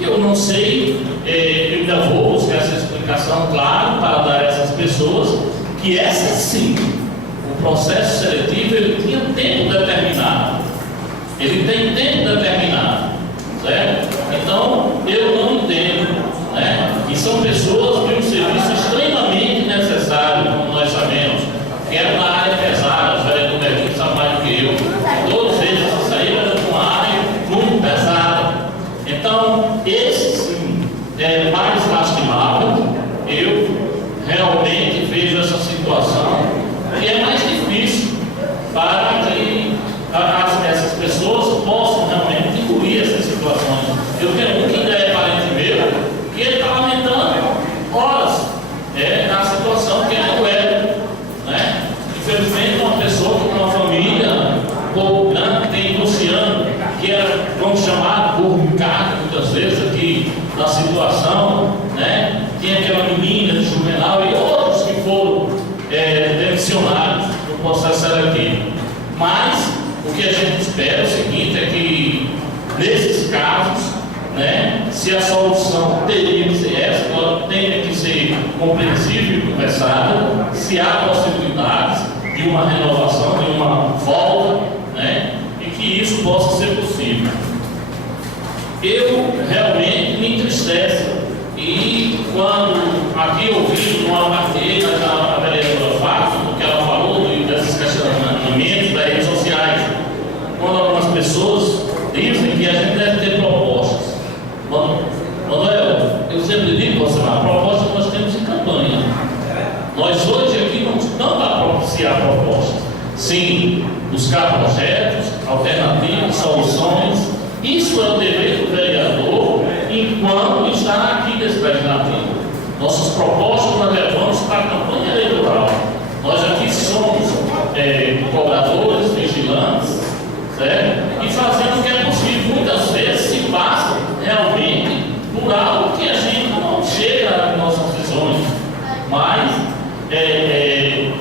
Eu não sei, eu ainda vou buscar essa explicação, claro, para dar a essas pessoas que essa sim, o processo seletivo, ele tinha tempo determinado. Ele tem tempo determinado, certo? Então, eu não entendo, né? E são pessoas de um serviço extremamente necessário, como nós sabemos, que era uma área pesada, o vereador Betinho sabe mais do que eu. Todos eles saíram de uma área muito pesada. Então, esse sim é mais lastimável. Eu realmente vejo essa situação que é mais difícil para que essas pessoas possam realmente engolir essas situações. Eu tenho um que ainda é parente meu, que ele está lamentando horas na situação que ele é, né? Infelizmente, uma pessoa com uma família um pouco grande, tem Luciano, que era, vamos chamar, por Ricardo, muitas vezes aqui na situação, né? Tinha aquela menina de Juvenal e outros que foram demissionados no processo seletivo. Mas o que a gente espera é o seguinte, é que nesses casos, né, se a solução teria que ser essa, ela tem que ser compreensível e conversada, se há possibilidades de uma renovação, de uma volta, né, e que isso possa ser possível. Eu realmente me entristece, e quando aqui ouvi uma partilha da vereadora Fátima, que ela falou desses questionamentos das redes sociais, quando algumas pessoas dizem que a gente deve ter propostas. Manuel, eu sempre digo, você, a proposta que nós temos em campanha. Nós hoje aqui não estamos a propiciar propostas. Sim, buscar projetos, alternativas, soluções. Isso é o dever do vereador enquanto está aqui nesse legislativo. Nossas propostas nós levamos para a campanha eleitoral. Nós aqui somos cobradores, vigilantes, certo? E fazendo o que é possível. Muitas vezes se passa realmente por algo que a gente não chega às nossas visões. Mas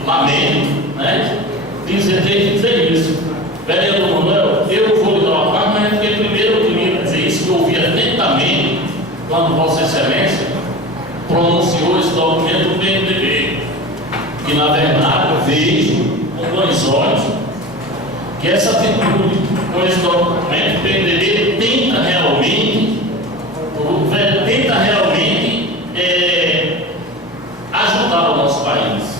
lamento, né? Dizer isso. Vereador Manuel, eu vou lhe dar uma parte, mas porque primeiro eu queria dizer isso, que eu ouvi atentamente quando Vossa Excelência pronunciou esse documento do PMDB, que na verdade eu vejo com bons olhos que essa atitude com esse documento do PMDB tenta realmente ajudar o nosso país.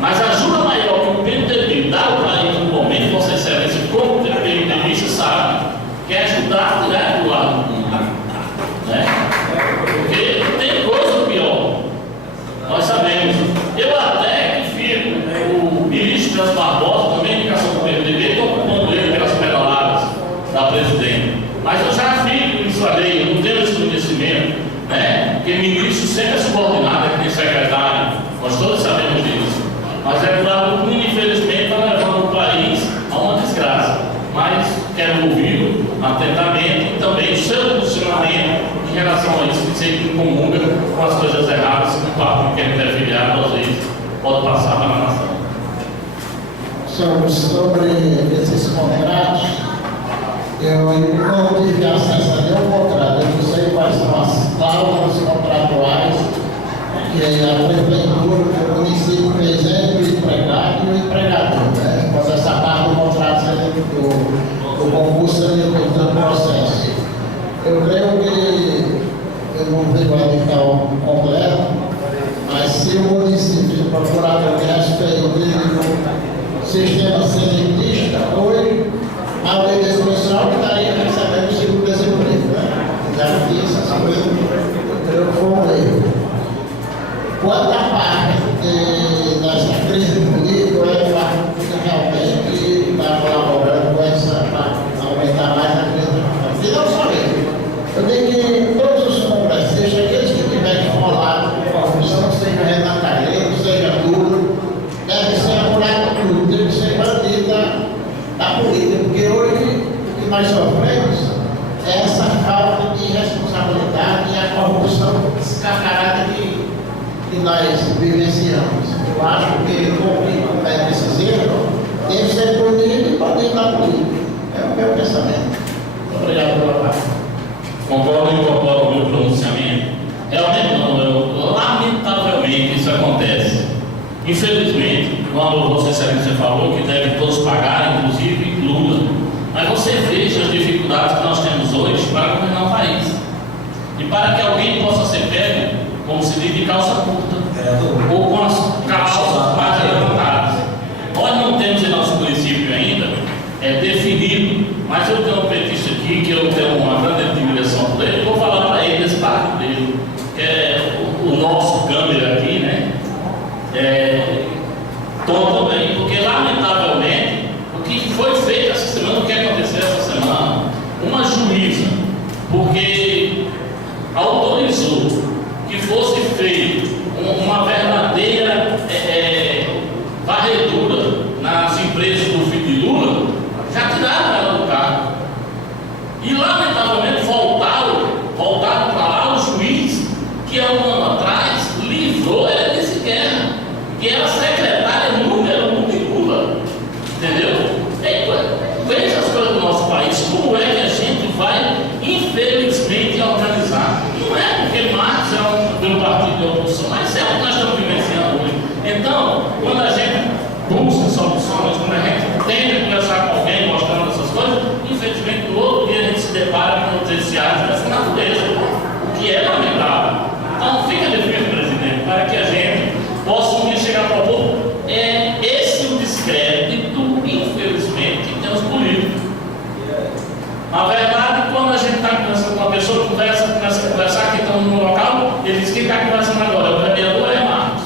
Mas a ajuda maior que o PMDB dá ao país no momento, Vossa Excelência, como o PMDB sabe, que é ajudar a tirar do lado público, né? Porque tem coisa pior. Nós sabemos. Eu até que fico, o ministro das Barbosa, também indicação do PMDB, estou ocupando ele pelas pedaladas da presidente. Mas eu já fico isso ali, eu não tenho esse conhecimento, né? Porque ministro sempre é subordinado, é que tem secretário, nós todos sabemos disso. Mas é claro que, infelizmente, está levando o país a uma desgraça. Mas quero ouvir atentamente e também o seu posicionamento em relação a isso, que sempre comunga com as coisas erradas que o papo que é interfiliado, às vezes, pode passar para a nação. sobre esses contratos, eu não tive acesso a nenhum contrato, eu não sei quais são as cláusulas contratuais que a prefeitura, o município fez entre o empregado e o empregador, né? Quando essa parte do contrato do concurso está no processo. Eu creio que eu não vi o edital completo, mas se o município procurar ter respeito do sistema sanitarista, hoje a lei de expressão estaria recebendo o seguro-desemprego, né? Já disse essa coisa, eu creio que foi um erro. Quanto à parte dessa crise política, eu acho que realmente está colaborando com essa para aumentar mais a crise. E não só ele. Eu digo que todos os congressistas, aqueles que tiverem enrolado com a corrupção, seja Renan Calheiros, seja Lula, deve ser apurado tudo, deve ser bandido da política, porque hoje o que nós sofremos é essa falta de responsabilidade e a corrupção escancarada que nós vivenciamos. Eu acho que o comete esses erros deve ser punido e banido da política. É o meu pensamento. Obrigado pela parte. Concordo e incorporo o meu pronunciamento. Realmente não, lamentavelmente isso acontece. Infelizmente, quando Vossa Excelência falou que deve todos pagar, inclusive Lula, mas você veja as dificuldades que nós temos hoje para governar o país. E para que alguém possa ser pego, como se diz, de calça curta, ou com as calças mais levantadas. Nós não temos em nosso município ainda definido, mas eu tenho um petista aqui, que eu tenho uma grande admiração por ele, vou falar para ele desse barco dele, que é o nosso câmera aqui, né? Tom também, porque lamentavelmente o que foi feito essa semana, o que aconteceu essa semana, uma juíza, porque autorizou que fosse feita uma verdadeira varredura nas empresas do filho de Lula, já tiraram ela do cargo. E lamentavelmente voltaram para lá o juiz que há um ano atrás livrou ela desse guerra, que era secretária número 1 de Lula. Entendeu? Veja as coisas do nosso país, como é que a gente vai, infelizmente, organizar. Não é porque Marx é um partido de oposição, mas é o que nós estamos vivenciando hoje. Então, quando a gente busca soluções, quando a gente tenta conversar com alguém mostrando essas coisas, infelizmente, no outro dia a gente se depara com noticiários dessa natureza, o que é lamentável. Então, fica definido, presidente, para que a gente possa um dia chegar para o povo. Esse o descrédito, infelizmente, que tem os políticos. Na verdade, quando a gente está conversando com uma pessoa, começa a conversar, que estamos no local, ele diz que está conversando agora, o vereador é Marcos.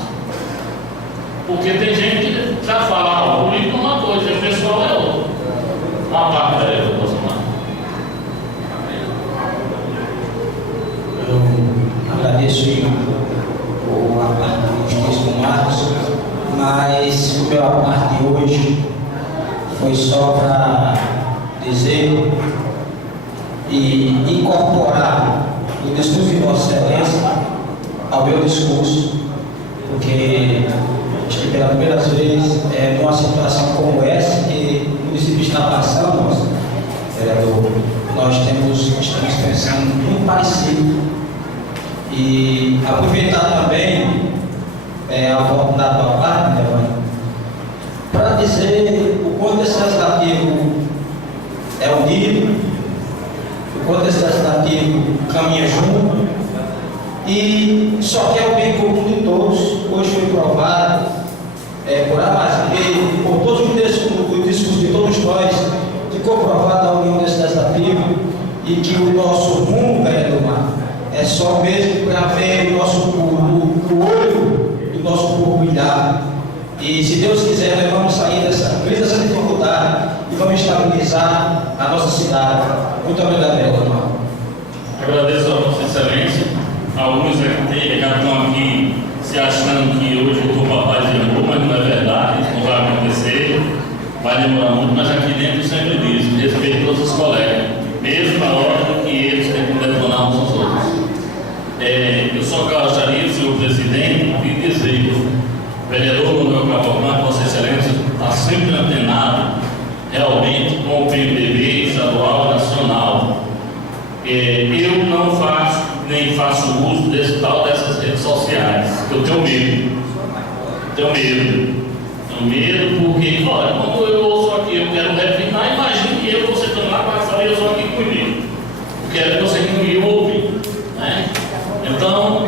Porque tem gente que já fala, o político é uma coisa, o pessoal é outra. Uma parte da vereador Bolsonaro. Eu agradeço a parte do juiz do Marcos, mas o meu parte de hoje foi só para dizer e incorporar o discurso de Vossa Excelência ao meu discurso, porque acho que pela primeira vez, numa situação como essa que o município está passando, vereador, nós estamos pensando muito parecido. E aproveitar também a oportunidade da parte, né, mãe, para dizer o quanto esse legislativo é unido, o quanto esse legislativo caminha junto e só quer o bem comum de todos. Hoje foi provado por A mais B, por todos os discursos de todos nós, ficou provada a união desse legislativo e que o nosso rumo, vereador Marcos, é só mesmo para ver o olho do nosso povo brilhar. E se Deus quiser, nós vamos sair dessa crise, dessa dificuldade e vamos estabilizar a nossa cidade. Muito obrigado, vereador Marcos. Agradeço a Vossa Excelência. Alguns já estão aqui se achando que hoje eu estou papai de amor, mas não é verdade, isso não vai acontecer, vai demorar muito, mas aqui dentro eu sempre diz, respeito todos os colegas, mesmo na hora que eles têm que detonar uns aos outros. Eu só gostaria, senhor presidente, de dizer, vereador Manuel Cavalcante, Vossa Excelência, está está sempre antenado realmente com o PMDB estadual e nacional. Eu não faço, nem faço uso dessas redes sociais, eu tenho medo. Tenho medo porque, olha, quando eu ouço aqui, eu quero refinar, imagine que você está lá para saber, eu sou aqui comigo. Eu quero que você me ouve, né? Então,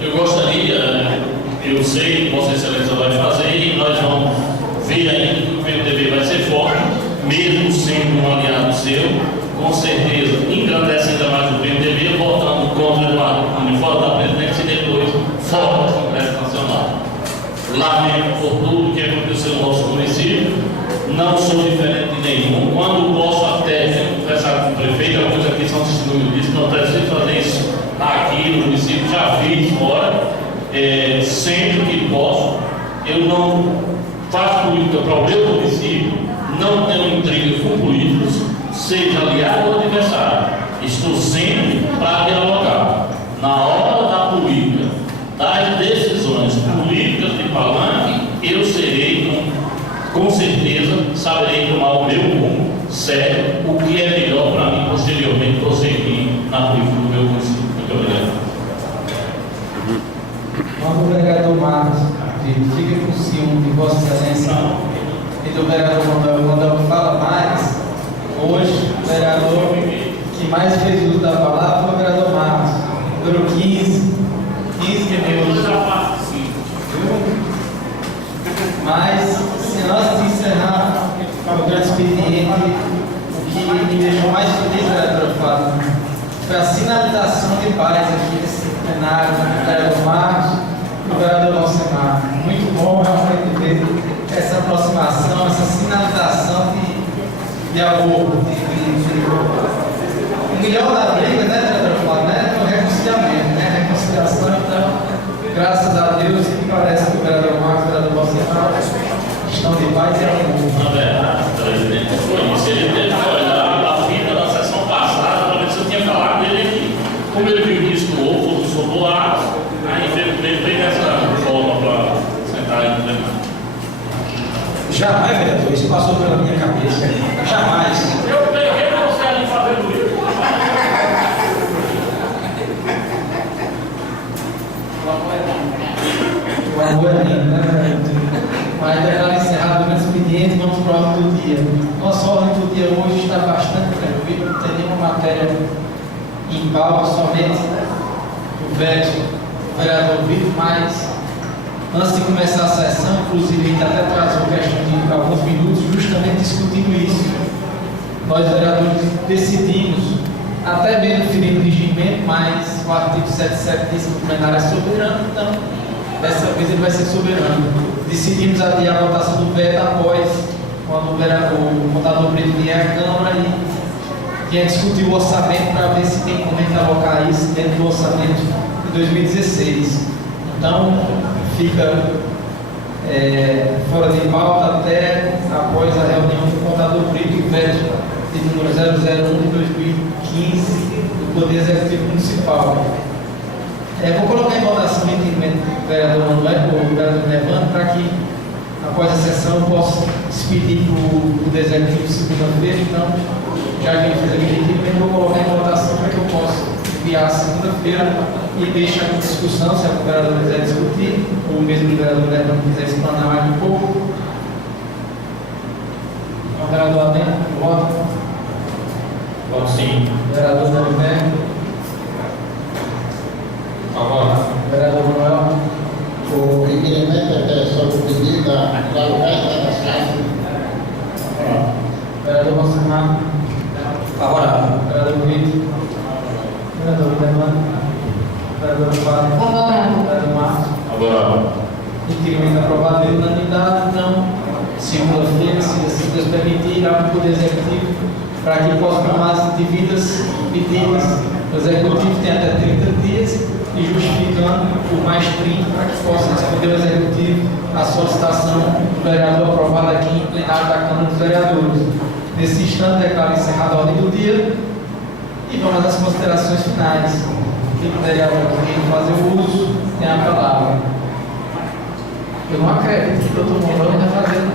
eu gostaria, eu sei que Vossa Excelência vai fazer e nós vamos ver aí que o PMDB vai ser forte, mesmo sendo um aliado seu, com certeza, engrandece ainda mais o PMDB, votando contra Eduardo Cunha fora da presidência e depois fora do Congresso Nacional. Lamento por tudo que aconteceu no nosso município, não sou diferente de nenhum. Quando posso até conversar com o prefeito, alguns aqui são testemunhos disso, não preciso fazer isso aqui no município, já fiz fora, sempre que posso. Eu não faço política para o meu município, não tenho intriga com políticos, seja aliado ou adversário. Estou sempre para dialogar. Na hora da política, das decisões políticas de palanque, eu serei, com certeza, saberei tomar o meu rumo sério, o que é melhor para mim posteriormente prosseguir na política do meu município. Muito obrigado. Quando o vereador Marcos fica com ciúme de Vossa Excelência e do vereador Rodolfo fala mais, hoje o vereador que mais fez uso da palavra foi o vereador Marcos, número 15 minutos. Mas, se antes de encerrar o grande expediente, o que me deixou mais feliz, vereador Fábio, foi a sinalização de paz aqui nesse plenário, do vereador Marcos e do vereador Alcemar. Muito bom realmente ver essa aproximação, essa sinalização de amor. O melhor da briga, né, vereador Fábio, né, é o reconciliamento, né, a reconciliação. Então, graças a Deus, que parece que o vereador Marcos e o vereador Alcemar estão de paz e amor. Na verdade, presidente, foi isso. Ele teve que olhar a fita da sessão passada para ver se eu tinha falado dele aqui. Como ele viu que isso no outro, sobrou ar, aí veio dessa forma para sentar aí no plenário. Jamais, vereador, isso passou pela minha cabeça. Jamais. Eu peguei você ali fazendo isso. O amor é lindo, né? Mas já encerrado o grande expediente, vamos para a ordem do dia. Nossa ordem do dia hoje está bastante tranquila, não tem nenhuma matéria em pauta, somente o vereador Vitor, mas antes de começar a sessão, inclusive a gente até atrasou questão de alguns minutos, justamente discutindo isso. Nós, vereadores, decidimos, até mesmo ferindo o regimento, mas o artigo 77 diz que o plenário é soberano, então dessa vez ele vai ser soberano. Decidimos adiar a votação do veto após quando o contador Brito vier à Câmara e vier discutir o orçamento para ver se tem como alocar isso dentro do orçamento de 2016. Então, fica fora de pauta até após a reunião do contador Brito e o veto de número 001 de 2015 do Poder Executivo Municipal. Vou colocar em votação o entendimento do vereador Manuel, do vereador Nevando, para que após a sessão eu possa despedir para o Poder Executivo segunda-feira. Então, já que ele fez aquele entendimento, vou colocar em votação para que eu possa enviar segunda-feira e deixar a discussão, se o vereador quiser discutir, ou mesmo o vereador Nevando quiser explanar mais um pouco. O vereador Adem, voto. Voto sim. Vereador Nevando. Vereador Manuel. O requerimento é sobre o pedido da alugagem das casas. Vereador Alcemar. Favorável. Vereador Brito. Vereador Nevando. Vereador Fábio. Favorável. Vereador Marcos. Agora, Incrimente aprovado em unanimidade. Então, segunda-feira, se assim Deus permitir, irá para o Poder Executivo para que possa tomar as devidas medidas. O Executivo tem até 30 dias e justificando por mais 30 para que possa responder ao Executivo a solicitação do vereador aprovada aqui em plenário da Câmara dos Vereadores. Nesse instante, declaro encerrada a ordem do dia e vamos às considerações finais. O vereador que quer fazer o uso tem a palavra. Eu não acredito que todo mundo não está fazendo.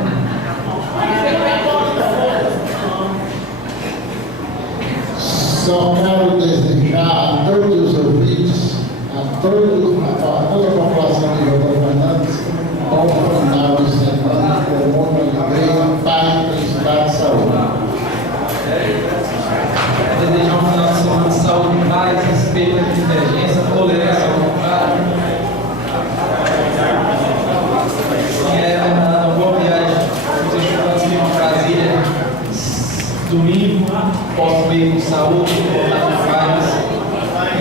Só quero desejar a todos os ouvintes, a toda a população de Doutor Fernandes, um bom final de semana, com muita alegria, paz, felicidade e saúde. Desejar um final de semana de saúde, paz, respeito à divergência, tolerância ao contrário. Uma boa viagem para os estudantes de Brasília. Domingo, posso ir com saúde, voltar de paz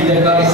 e declarar